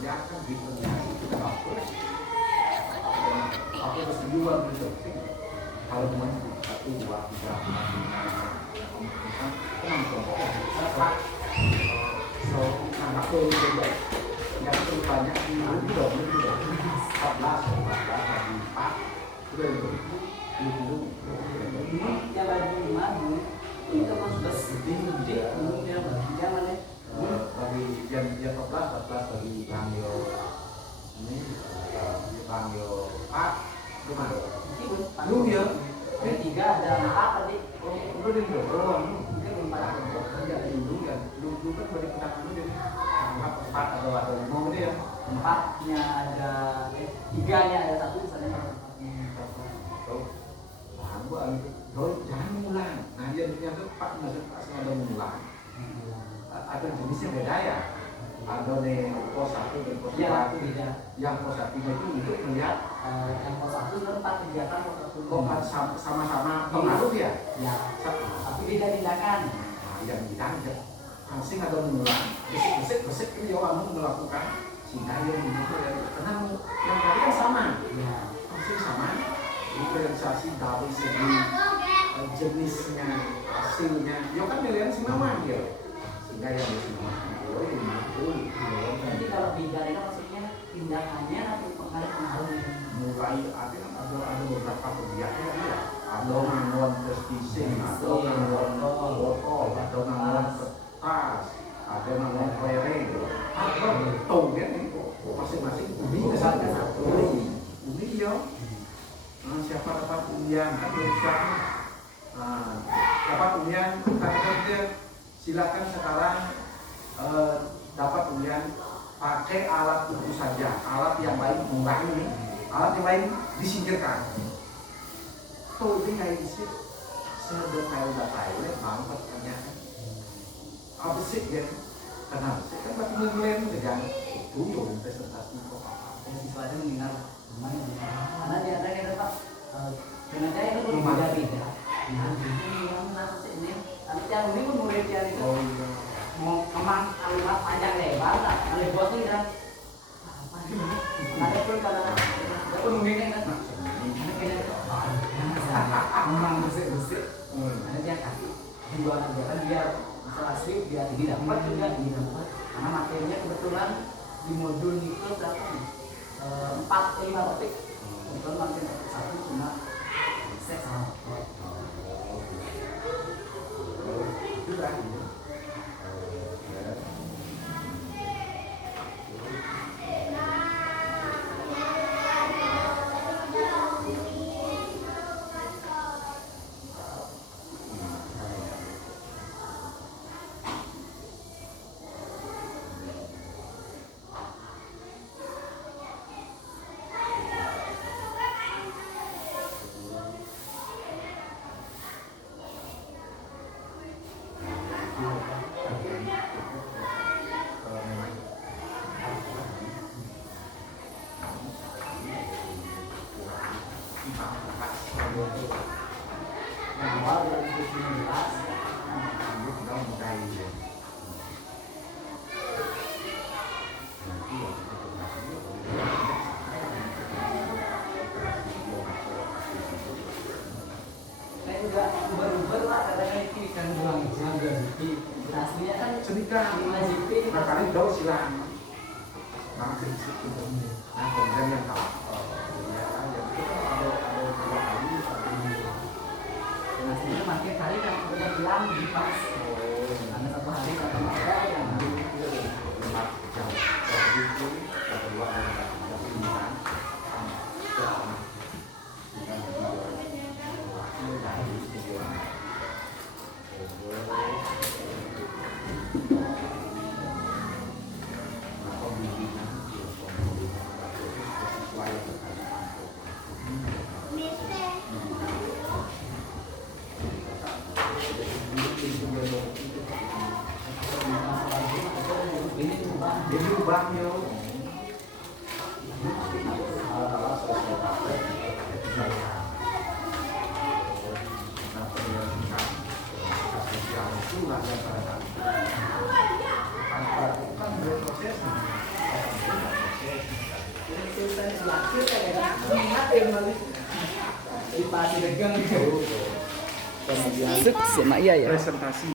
ya kan dipengaruhi kita hapus aku keseluruhan gitu kalau cuma satu dua tiga empat lima enam kelompok so anak tuh juga yang terlalu banyak di dong 14 lagi 4 udah dulu Yang lagi maju itu kan sudah gede umumnya zamannya. bagi yang 14 bagi Bangyo ini Bangyo Pak gimana? Lu ya? Yang tiga ada 4 tadi. Lu di dorong, ini belum pada kerja dulu kan? Lu kan beri penanganan lu jadi 4 atau 5 ini ya? 4-nya ada 3-nya ada 1 misalnya. Jangan mengulang. Nah, yang itu Pak maksud Pak sengaja mengulang. Ada jenisnya beda ya. Ada nih pos 1 dan pos 2 Ya, itu beda. yang pos 1 itu untuk melihat Yang pos 1 itu 4 kegiatan pos 1. kompat sama-sama pengaruh ya. Ya, tapi beda tindakan. Nah, yang ditanya asing ada mengulang. Besik ini orang melakukan sehingga yang karena yang tadi kan sama. Ya, Asing sama. Diferensiasi dari segi jenisnya, hasilnya, ya kan nilainya sama dia. Sehingga yang semua itu jadi kalau beda itu maksudnya tindakannya atau pengaruh-pengaruh mulai ada beberapa kegiatan ya. Ada ngangon testising, ada ngangon botol, ada ngangon kertas, ada ngangon klereng, ada betul ya nih masing-masing unik unik ya. Siapa dapat undian kan berikan dapat undian kan silakan sekarang dapat undian pakai alat itu saja, alat yang lain mengurangi, alat yang lain disingkirkan. Tuh ini kayak gitu sedetail detailnya banget pertanyaan apa sih ya kenapa sih kan berarti ngelem dengan itu yang presentasi kok yang siswanya mendengar karena dia ada yang tetap dengan saya itu berbeda-beda. Nah, ini yang masuk ini, tapi yang ini pun murid yang itu mau kemang kalimat panjang lebar, tak ada bos ini kan. Apa ini? Ada pun kalau ada pun mungkin kan. Memang bersih-bersih. Ada dia kasih dua aja kan biar masalah skrip biar ini dapat juga ini dapat. Karena materinya kebetulan di modul itu berapa nih? 4-5 topik. Kebetulan makin satu cuma seks sama motor. Itu terakhir. Yang awal 2019 saya juga uber lah katanya itu ikan buang jam 2 GP. Aslinya kan Sedikit 5 GP. nah kali jauh silang nah prinsip itu nah kemudian yang ya yang itu kan ada 2 kali satu Aslinya makin kali kan udah bilang di pas. Ada satu hari satu malam yang 4 jam jadi itu yang kedua ada 3 pilihan ini ubahnya Suk sama iya ya. presentasi